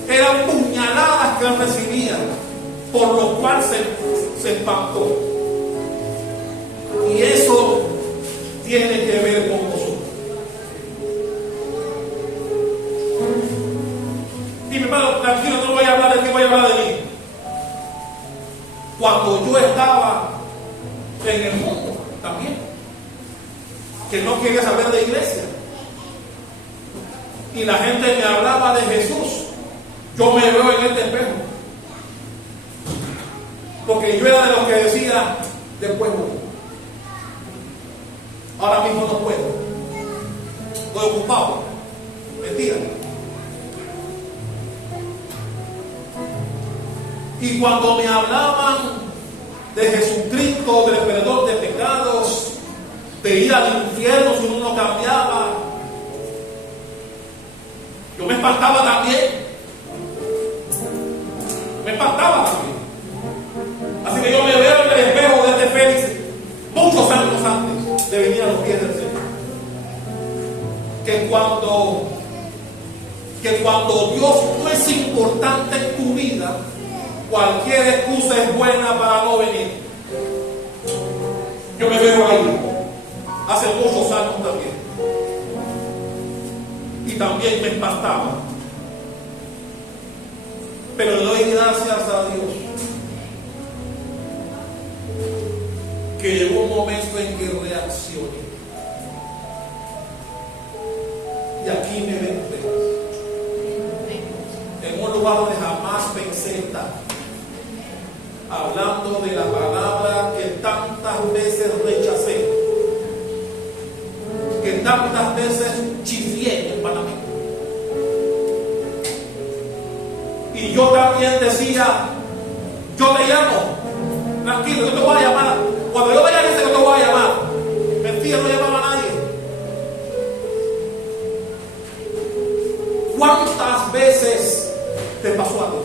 eran puñaladas que él recibía, por lo cual se espantó. Y eso tiene que ver con nosotros. Y mi hermano, tranquilo, no voy a hablar de ti, voy a hablar de mí. Cuando yo estaba en el mundo también, que no quería saber de iglesia, y la gente me hablaba de Jesús, yo me veo en este espejo, porque yo era de los que decía: después voy, ahora mismo no puedo, estoy ocupado. Mentira. Y cuando me hablaban de Jesucristo, del perdón de pecados, de ir al infierno si uno no cambiaba, yo me espantaba también. Así que yo me veo en el espejo de este Félix muchos años antes de venir a los pies del Señor. Que cuando Dios no es importante en tu vida, cualquier excusa es buena para no venir. Yo me veo ahí hace muchos años también, y también me espantaba. Pero le doy gracias a Dios que llegó un momento en que reaccioné. Y aquí me ven ustedes, en un lugar donde jamás pensé estar, hablando de la palabra que tantas veces rechacé, que tantas veces chifié en Panamá. Y yo también decía, yo te llamo, tranquilo, yo te voy a llamar. Cuando yo vaya a decir que te voy a llamar, mentira, no llamaba a nadie. ¿Cuántas veces te pasó a ti?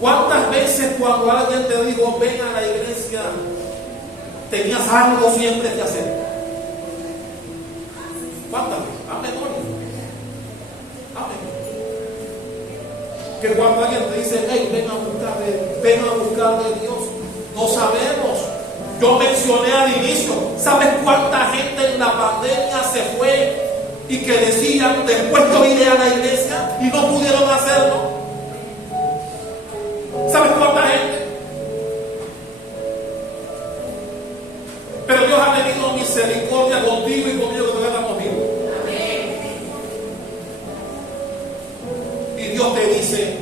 ¿Cuántas veces cuando alguien te dijo ven a la iglesia, tenías algo siempre que hacer? ¿Cuántas veces? A memoria. Que cuando alguien te dice hey, ven a buscar de Dios, no sabemos. Yo mencioné al inicio, ¿sabes cuánta gente en la pandemia se fue y que decían después yo iré a la iglesia y no pudieron hacerlo? ¿Sabes cuánta gente? Pero Dios ha tenido misericordia contigo y conmigo que todavía estamos vivos. Y Dios te dice,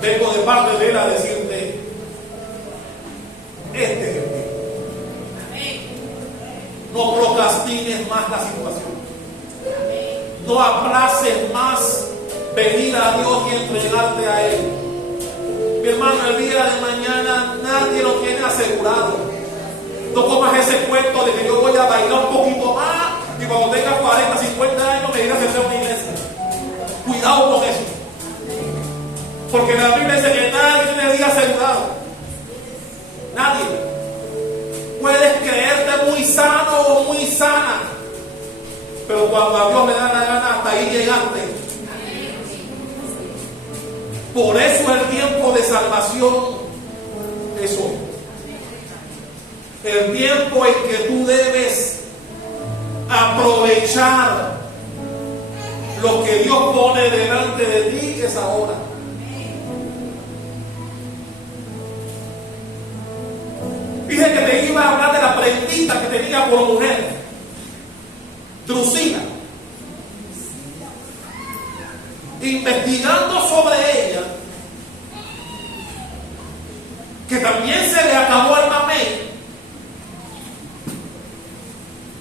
vengo de parte de Él a decirte, este es el tiempo. No procrastines más la situación. No aplaces más venir a Dios y entregarte a Él. Mi hermano, el día de mañana nadie lo tiene asegurado. No comas ese cuento de que yo voy a bailar un poquito más y cuando tenga 40, 50 años me iré a hacer una iglesia. Cuidado con eso. Porque la Biblia dice que nadie tiene día asegurado. Nadie. Puedes creerte muy sano o muy sana, pero cuando a Dios le da la gana, hasta ahí llegaste. Por eso el tiempo de salvación es hoy. El tiempo en que tú debes aprovechar lo que Dios pone delante de ti es ahora. Dije que te iba a hablar de la prendita que tenía por mujer, Drusila. Investigando sobre ella, que también se le acabó el mamey.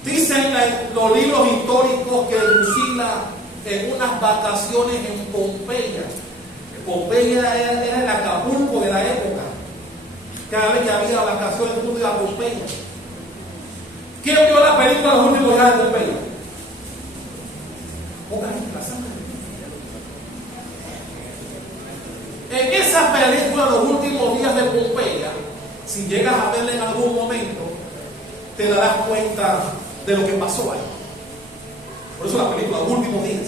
Dicen los libros históricos que Drusila, en unas vacaciones en Pompeya, era el Acapulco de la época. Cada vez que había vacaciones, el mundo iba a Pompeya. ¿Quién vio la película Los últimos días de Pompeya? En esa película Los últimos días de Pompeya, si llegas a verla en algún momento, te darás cuenta de lo que pasó ahí. Por eso la película Los últimos días.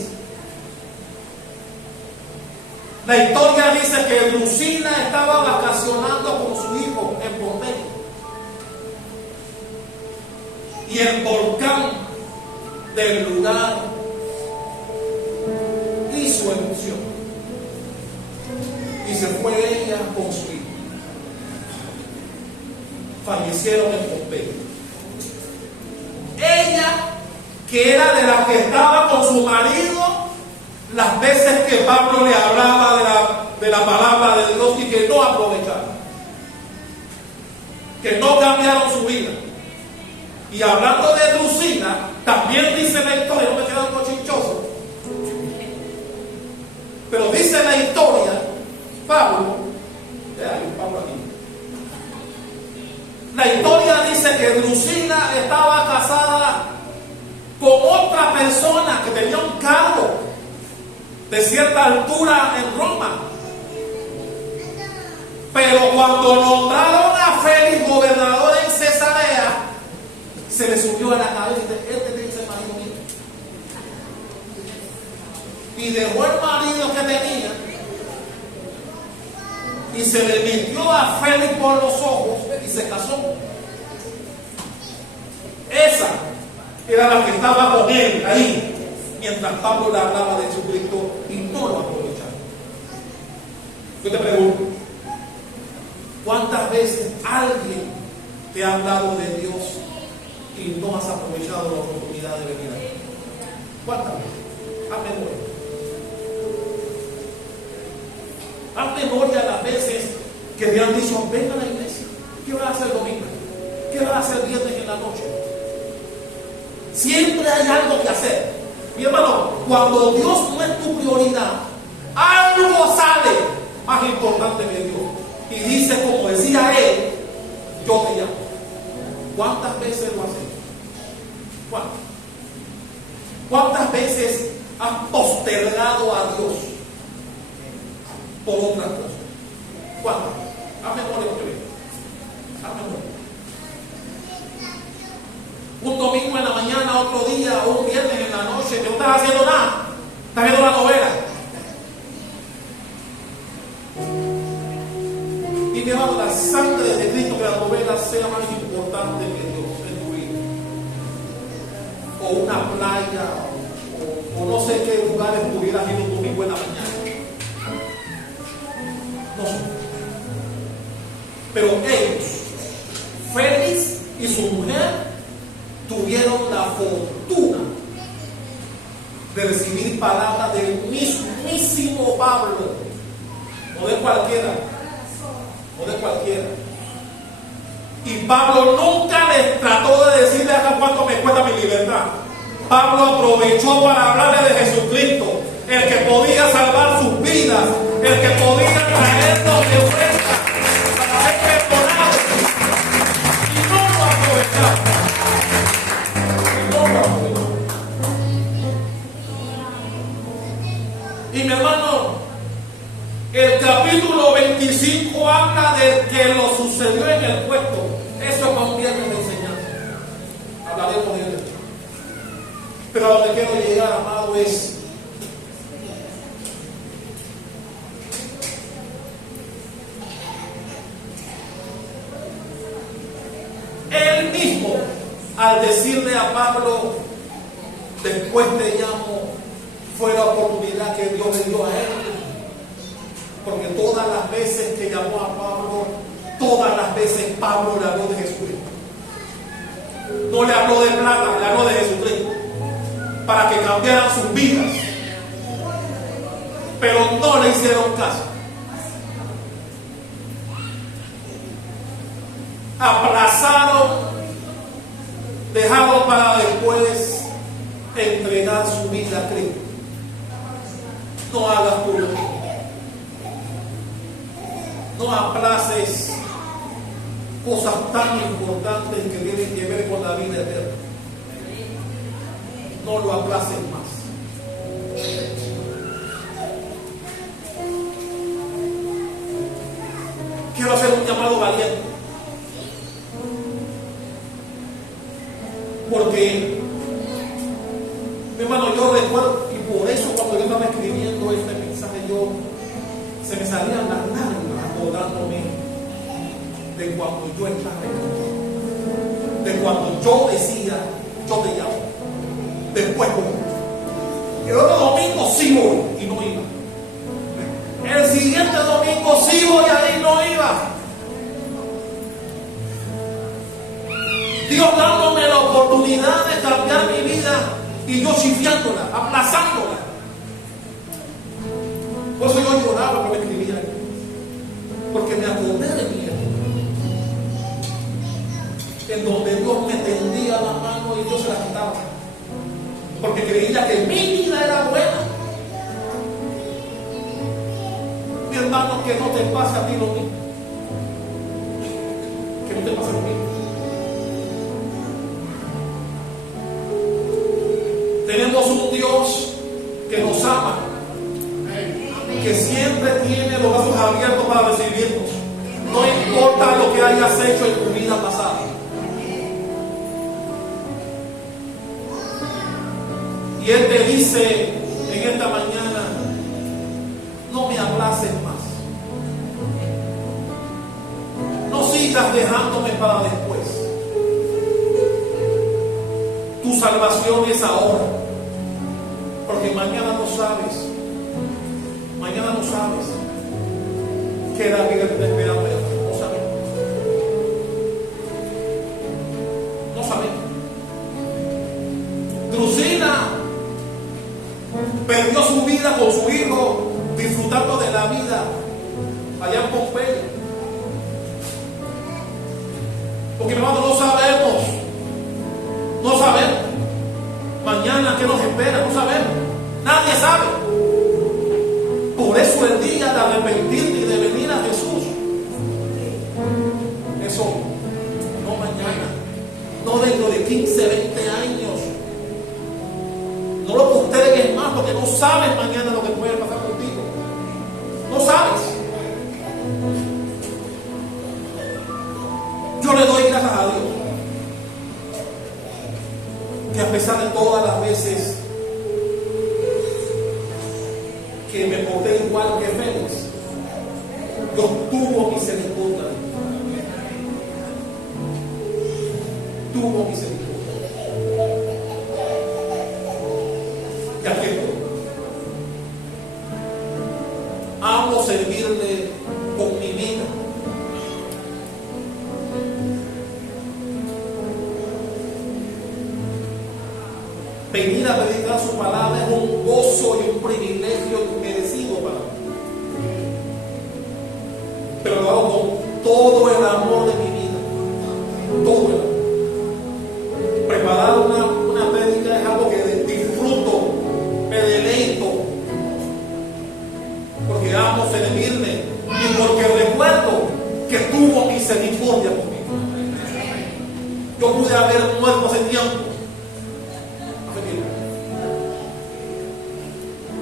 La historia dice que Drusila estaba vacacionando con su hijo en Pompeya. Y el volcán del lugar hizo erupción. Y se fue ella con su hijo. Fallecieron en Pompeya. Ella, que era de las que estaba con su marido, las veces que Pablo le hablaba de la palabra de Dios y que no aprovecharon, que no cambiaron su vida. Y hablando de Drusila, también dice la historia, no me queda un cochinchoso, pero dice la historia, Pablo aquí. La historia dice que Drusila estaba casada con otra persona que tenía un cargo de cierta altura en Roma. Pero cuando nombraron a Félix gobernador en Cesarea, se le subió a la cabeza y dice, este tiene que ser marido mío. Y dejó el marido que tenía y se le metió a Félix por los ojos y se casó. Esa era la que estaba con él ahí, mientras Pablo le hablaba de Jesucristo y no lo aprovecharon. Yo te pregunto, ¿cuántas veces alguien te ha hablado de Dios y no has aprovechado la oportunidad de venir aquí? ¿Cuántas veces? Haz memoria. Haz memoria las veces que te han dicho, ven a la iglesia. ¿Qué vas a hacer el domingo? ¿Qué vas a hacer el viernes en la noche? Siempre hay algo que hacer. Mi hermano, cuando Dios no es tu prioridad, algo sale más importante que Dios. Y dice, como decía él, yo te llamo. ¿Cuántas veces lo has hecho? ¿Cuántas? ¿Cuántas veces has postergado a Dios por otras cosas? ¿Cuántas? Haz memoria que ven. Haz memoria. Un domingo en la mañana, otro día, o un viernes en la noche, que no estás haciendo nada. Estás viendo la novela. Y mi hermano, la sangre de Cristo, que la novela sea más importante que Dios en tu vida. O una playa, o no sé qué lugares pudieras ir un domingo en la mañana. No sé. Pero ellos, Félix y su mujer, tuvieron la fortuna de recibir palabras del mismísimo Pablo, no de cualquiera, no de cualquiera. Y Pablo nunca les trató de decirle acá cuánto me cuesta mi libertad. Pablo aprovechó para hablarle de Jesucristo, el que podía salvar sus vidas, el que podía traernos de vuelta para ser perdonados. Y no lo aprovecharon. Y mi hermano, el capítulo 25 habla de que lo sucedió en el puesto. Eso es un viernes de enseñanza. Hablaremos de él. Pero a donde quiero llegar, amado, es él mismo, al decirle a Pablo, después te llamo, fue la oportunidad que Dios le dio a él. Porque todas las veces que llamó a Pablo, todas las veces Pablo le habló de Jesucristo. No le habló de plata, le habló de Jesucristo, para que cambiaran sus vidas. Pero no le hicieron caso. Aplazaron, dejaron para después entregar su vida a Cristo. No hagas tú lo mismo. No aplaces cosas tan importantes que tienen que ver con la vida eterna. No lo aplaces más. Quiero hacer un llamado valiente. Porque, mi hermano, yo recuerdo, y por eso cuando yo estaba escribiendo este mensaje, se me salían las lágrimas acordándome de cuando yo estaba en de cuando yo decía, yo te llamo. Después voy. El otro domingo sí voy y no iba. El siguiente domingo sí voy y ahí no iba. Dios dándome la oportunidad de cambiar mi vida y yo chifiándola, aplazándola. Por eso yo lloraba cuando escribía, porque me acordé de mi época, en donde Dios me tendía la mano y Dios se la quitaba, porque creía que mi vida era buena. Mi hermano, que no te pase a ti lo mismo, que no te pase lo mismo. Tenemos un Dios que nos ama, que siempre tiene los brazos abiertos para recibirnos, no importa lo que hayas hecho en tu vida pasada. Y Él te dice en esta mañana, no me aplaces más, no sigas dejándome para después. Tu salvación es ahora, porque mañana no sabes. Mañana no sabes. ¿Qué David está esperando? No sabemos. No sabemos. Drusila perdió su vida con su hijo, disfrutando de la vida allá en Pompeya. Porque hermano, no sabemos. No sabemos. Mañana qué nos espera, no sabemos. Nadie sabe. Por eso el día de arrepentirte y de venir a Jesús, eso no mañana, no dentro de 15, 20 años. No lo postergues más porque no sabes mañana lo que puede pasar contigo. No sabes. Yo le doy gracias a Dios que a pesar de todas las veces que me porté igual que Félix, Dios tuvo misericordia. Tuvo misericordia. Y aquí estoy. Amo servirle con mi vida. Venir a predicar su palabra es un gozo y un privilegio merecido para mí. Pero lo hago con todo el amor de mi vida. Todo el amor. Preparar una prédica es algo que disfruto, me deleito. Porque amo servirle y porque recuerdo que tuvo misericordia conmigo. Yo pude haber muerto hace tiempo.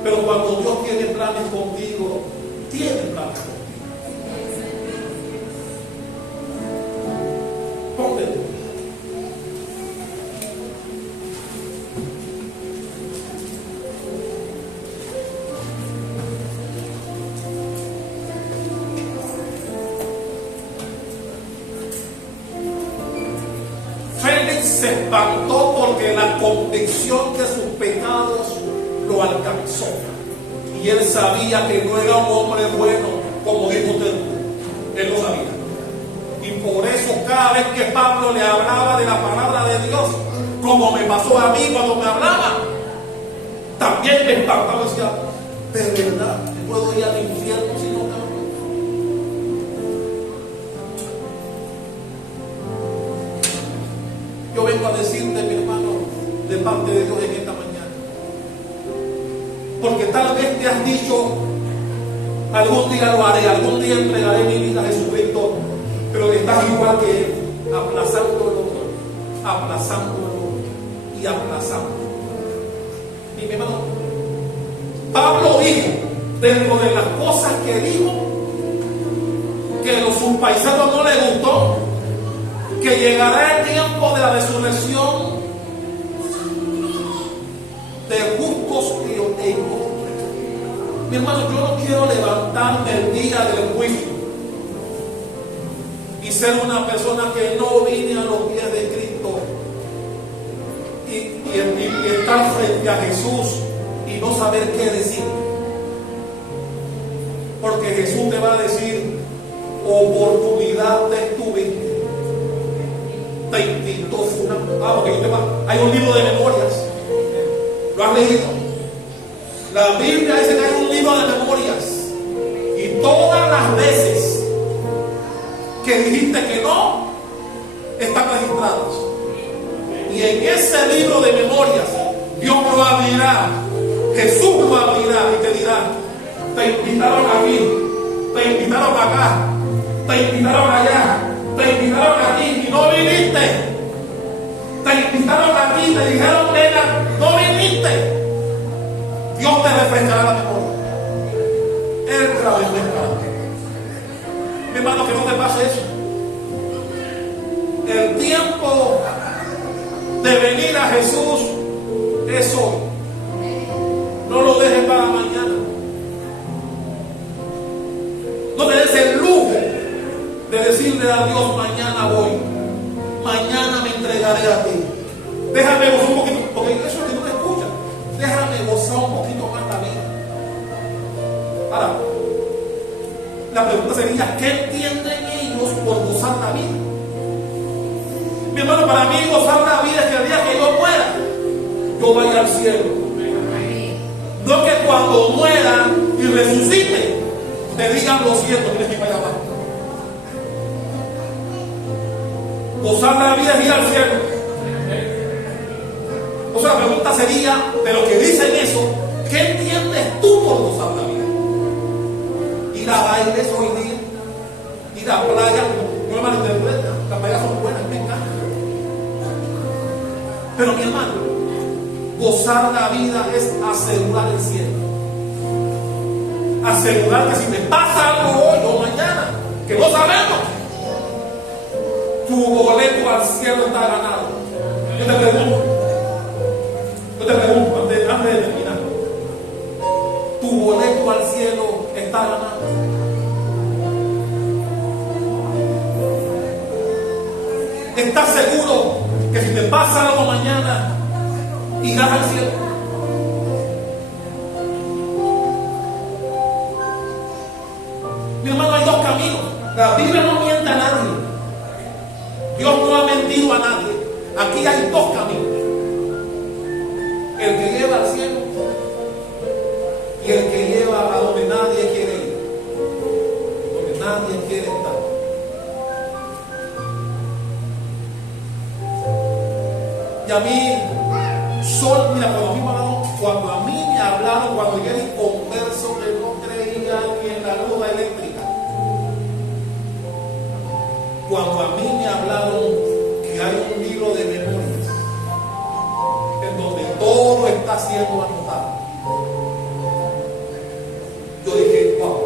Pero cuando Dios tiene planes contigo, tiene planes contigo. Ponte. Félix se espantó porque la convicción de sus pecados lo alcanzó. Y él sabía que no era un hombre bueno, como dijo usted. Él lo sabía. Y por eso cada vez que Pablo le hablaba de la palabra de Dios, como me pasó a mí cuando me hablaba, también me espantaba y decía, de verdad, ¿me puedo ir al infierno si no cambio? Yo vengo a decirte, mi hermano, de parte de Dios en esta mañana. Porque tal vez te has dicho, algún día lo haré, algún día entregaré mi vida a Jesucristo, pero estás igual que Él, aplazándolo y aplazando. Y mi hermano, Pablo dijo, dentro de las cosas que dijo, que a sus paisanos no les gustó, que llegará el tiempo de la resurrección de justos y injustos. Mi hermano, yo no quiero levantarme el día del juicio y ser una persona que no vine a los pies de Cristo y estar frente a Jesús y no saber qué decir. Porque Jesús te va a decir, oportunidad tuviste. Te invitó porque hay un libro de memorias. ¿Lo has leído? La Biblia dice que hay un libro de memorias. Y todas las veces que dijiste que no, están registradas. Y en ese libro de memorias, Dios lo abrirá. Jesús lo abrirá y te dirá, te invitaron aquí, te invitaron acá, te invitaron allá, te invitaron aquí y no viniste. Te invitaron aquí, te dijeron venga, no viniste. Dios te refrescará la memoria. Él te la refrescará. Mi hermano, que no te pase eso. El tiempo de venir a Jesús es hoy. No lo dejes para mañana. No te des el lujo de decirle a Dios, mañana voy, mañana me entregaré a ti. Déjame gozar un poquito, porque eso es que no te escuchas. Déjame gozar un poquito más la vida. Ahora, La pregunta sería, ¿qué entienden ellos por gozar la vida? Mi hermano, para mí gozar la vida es que el día que yo muera, yo vaya al cielo. No que cuando muera y resucite, te digan lo siento, tienes que ir para allá abajo. Gozar la vida es ir al cielo. O sea, la pregunta sería, de lo que dicen eso, ¿qué entiendes tú por gozar la vida? Ir a bailes hoy día, ir a playa, no me malinterpreten, las playas son buenas, me encantan. Pero mi hermano, gozar la vida es asegurar el cielo. Asegurar que si me pasa algo hoy o mañana, que no sabemos, tu boleto al cielo está ganado. Yo te pregunto, antes de terminar, tu boleto al cielo está ganado. ¿Estás seguro que si te pasa algo mañana, irás al cielo? Mi hermano, hay dos caminos. La Biblia no miente a nadie. Dios no ha mentido a nadie. Aquí hay dos caminos. El que lleva al cielo y el que lleva a donde nadie quiere ir, donde nadie quiere estar. Y a mí, mira, cuando a mí me hablaron, cuando yo era inconverso, que no creía ni en la luz eléctrica, cuando a mí me hablaron que hay un libro de memorias en donde todo está siendo anotado, yo dije, wow,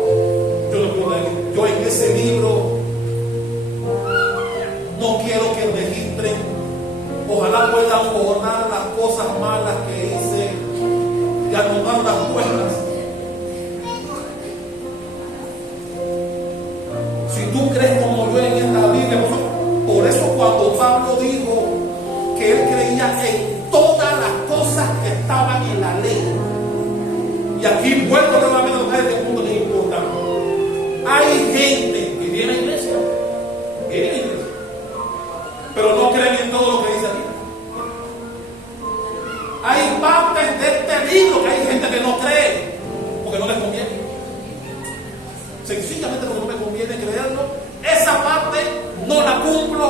yo no puedo leer. Yo en ese libro no quiero que registren, ojalá puedan borrar las cosas malas que hice y anotar las buenas. Si tú crees como yo en esta Biblia, por eso cuando Pablo dijo que él creía en todas las cosas que estaban en la ley, y aquí vuelvo nuevamente a tocar este punto que es importante. Hay gente que viene a la iglesia, pero no creen en todo lo que dice aquí. Hay partes de este libro que hay gente que no cree porque no les conviene. Sencillamente porque no me conviene creerlo. Esa parte no la cumplo,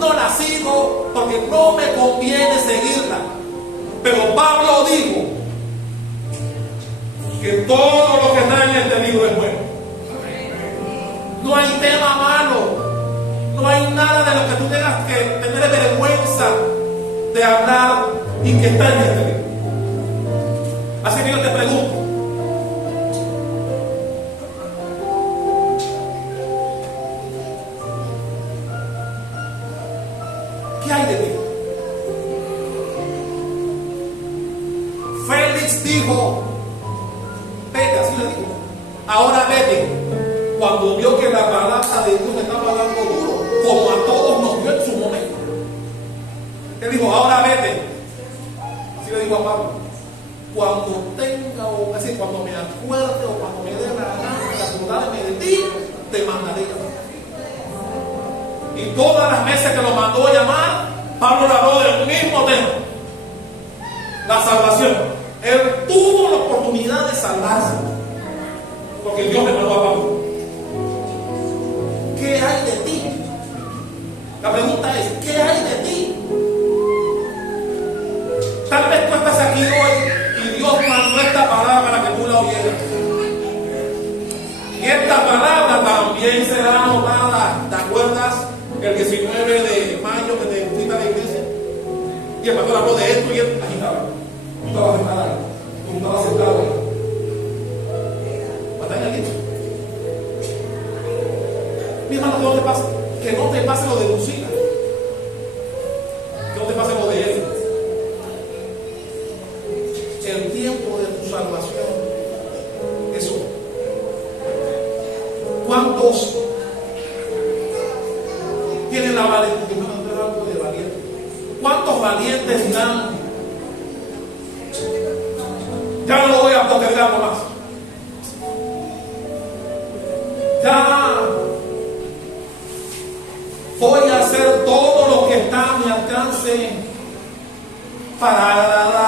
no la sigo porque no me conviene seguirla. Pero Pablo dijo que todo lo que está en este libro es bueno. No hay tema malo. No hay nada de lo que tú tengas que tener vergüenza de hablar y que está en este libro. Así que yo te pregunto, ¿qué hay de ti? Félix dijo, vete, así le dijo, ahora vete. Cuando vio que la palabra de Dios le estaba dando duro, como a todos nos dio en su momento, él dijo, ahora vete. Así le dijo a Pablo, cuando tenga, o así, cuando me acuerde o cuando me dé la gana de acordarme de ti, te mandaré llamar. Y todas las veces que lo mandó a llamar, Pablo le habló del mismo tema, la salvación. Él tuvo la oportunidad de salvarse, porque Dios le mandó a Pablo. ¿Qué hay de ti? La pregunta es, ¿qué hay de ti? Tal vez tú estás aquí hoy y Dios mandó esta palabra para que tú la oyeras. Y esta palabra también será anotada. ¿Te acuerdas? El 19 de mayo que te fuiste a la iglesia y el pastor habló de esto y él, aquí estaba. Tú estabas sentado. Tú estabas sentado ahí. ¿Batalla aquí? Mi hermano, ¿qué no te pasa? Que no te pase lo de Lucila. Que no te pase lo de él. El tiempo de tu salvación es hoy. ¿Cuántos tienen la valentía? ¿Cuántos valientes dirán, ya no lo voy a postergar más? Ya mi alcance para agradar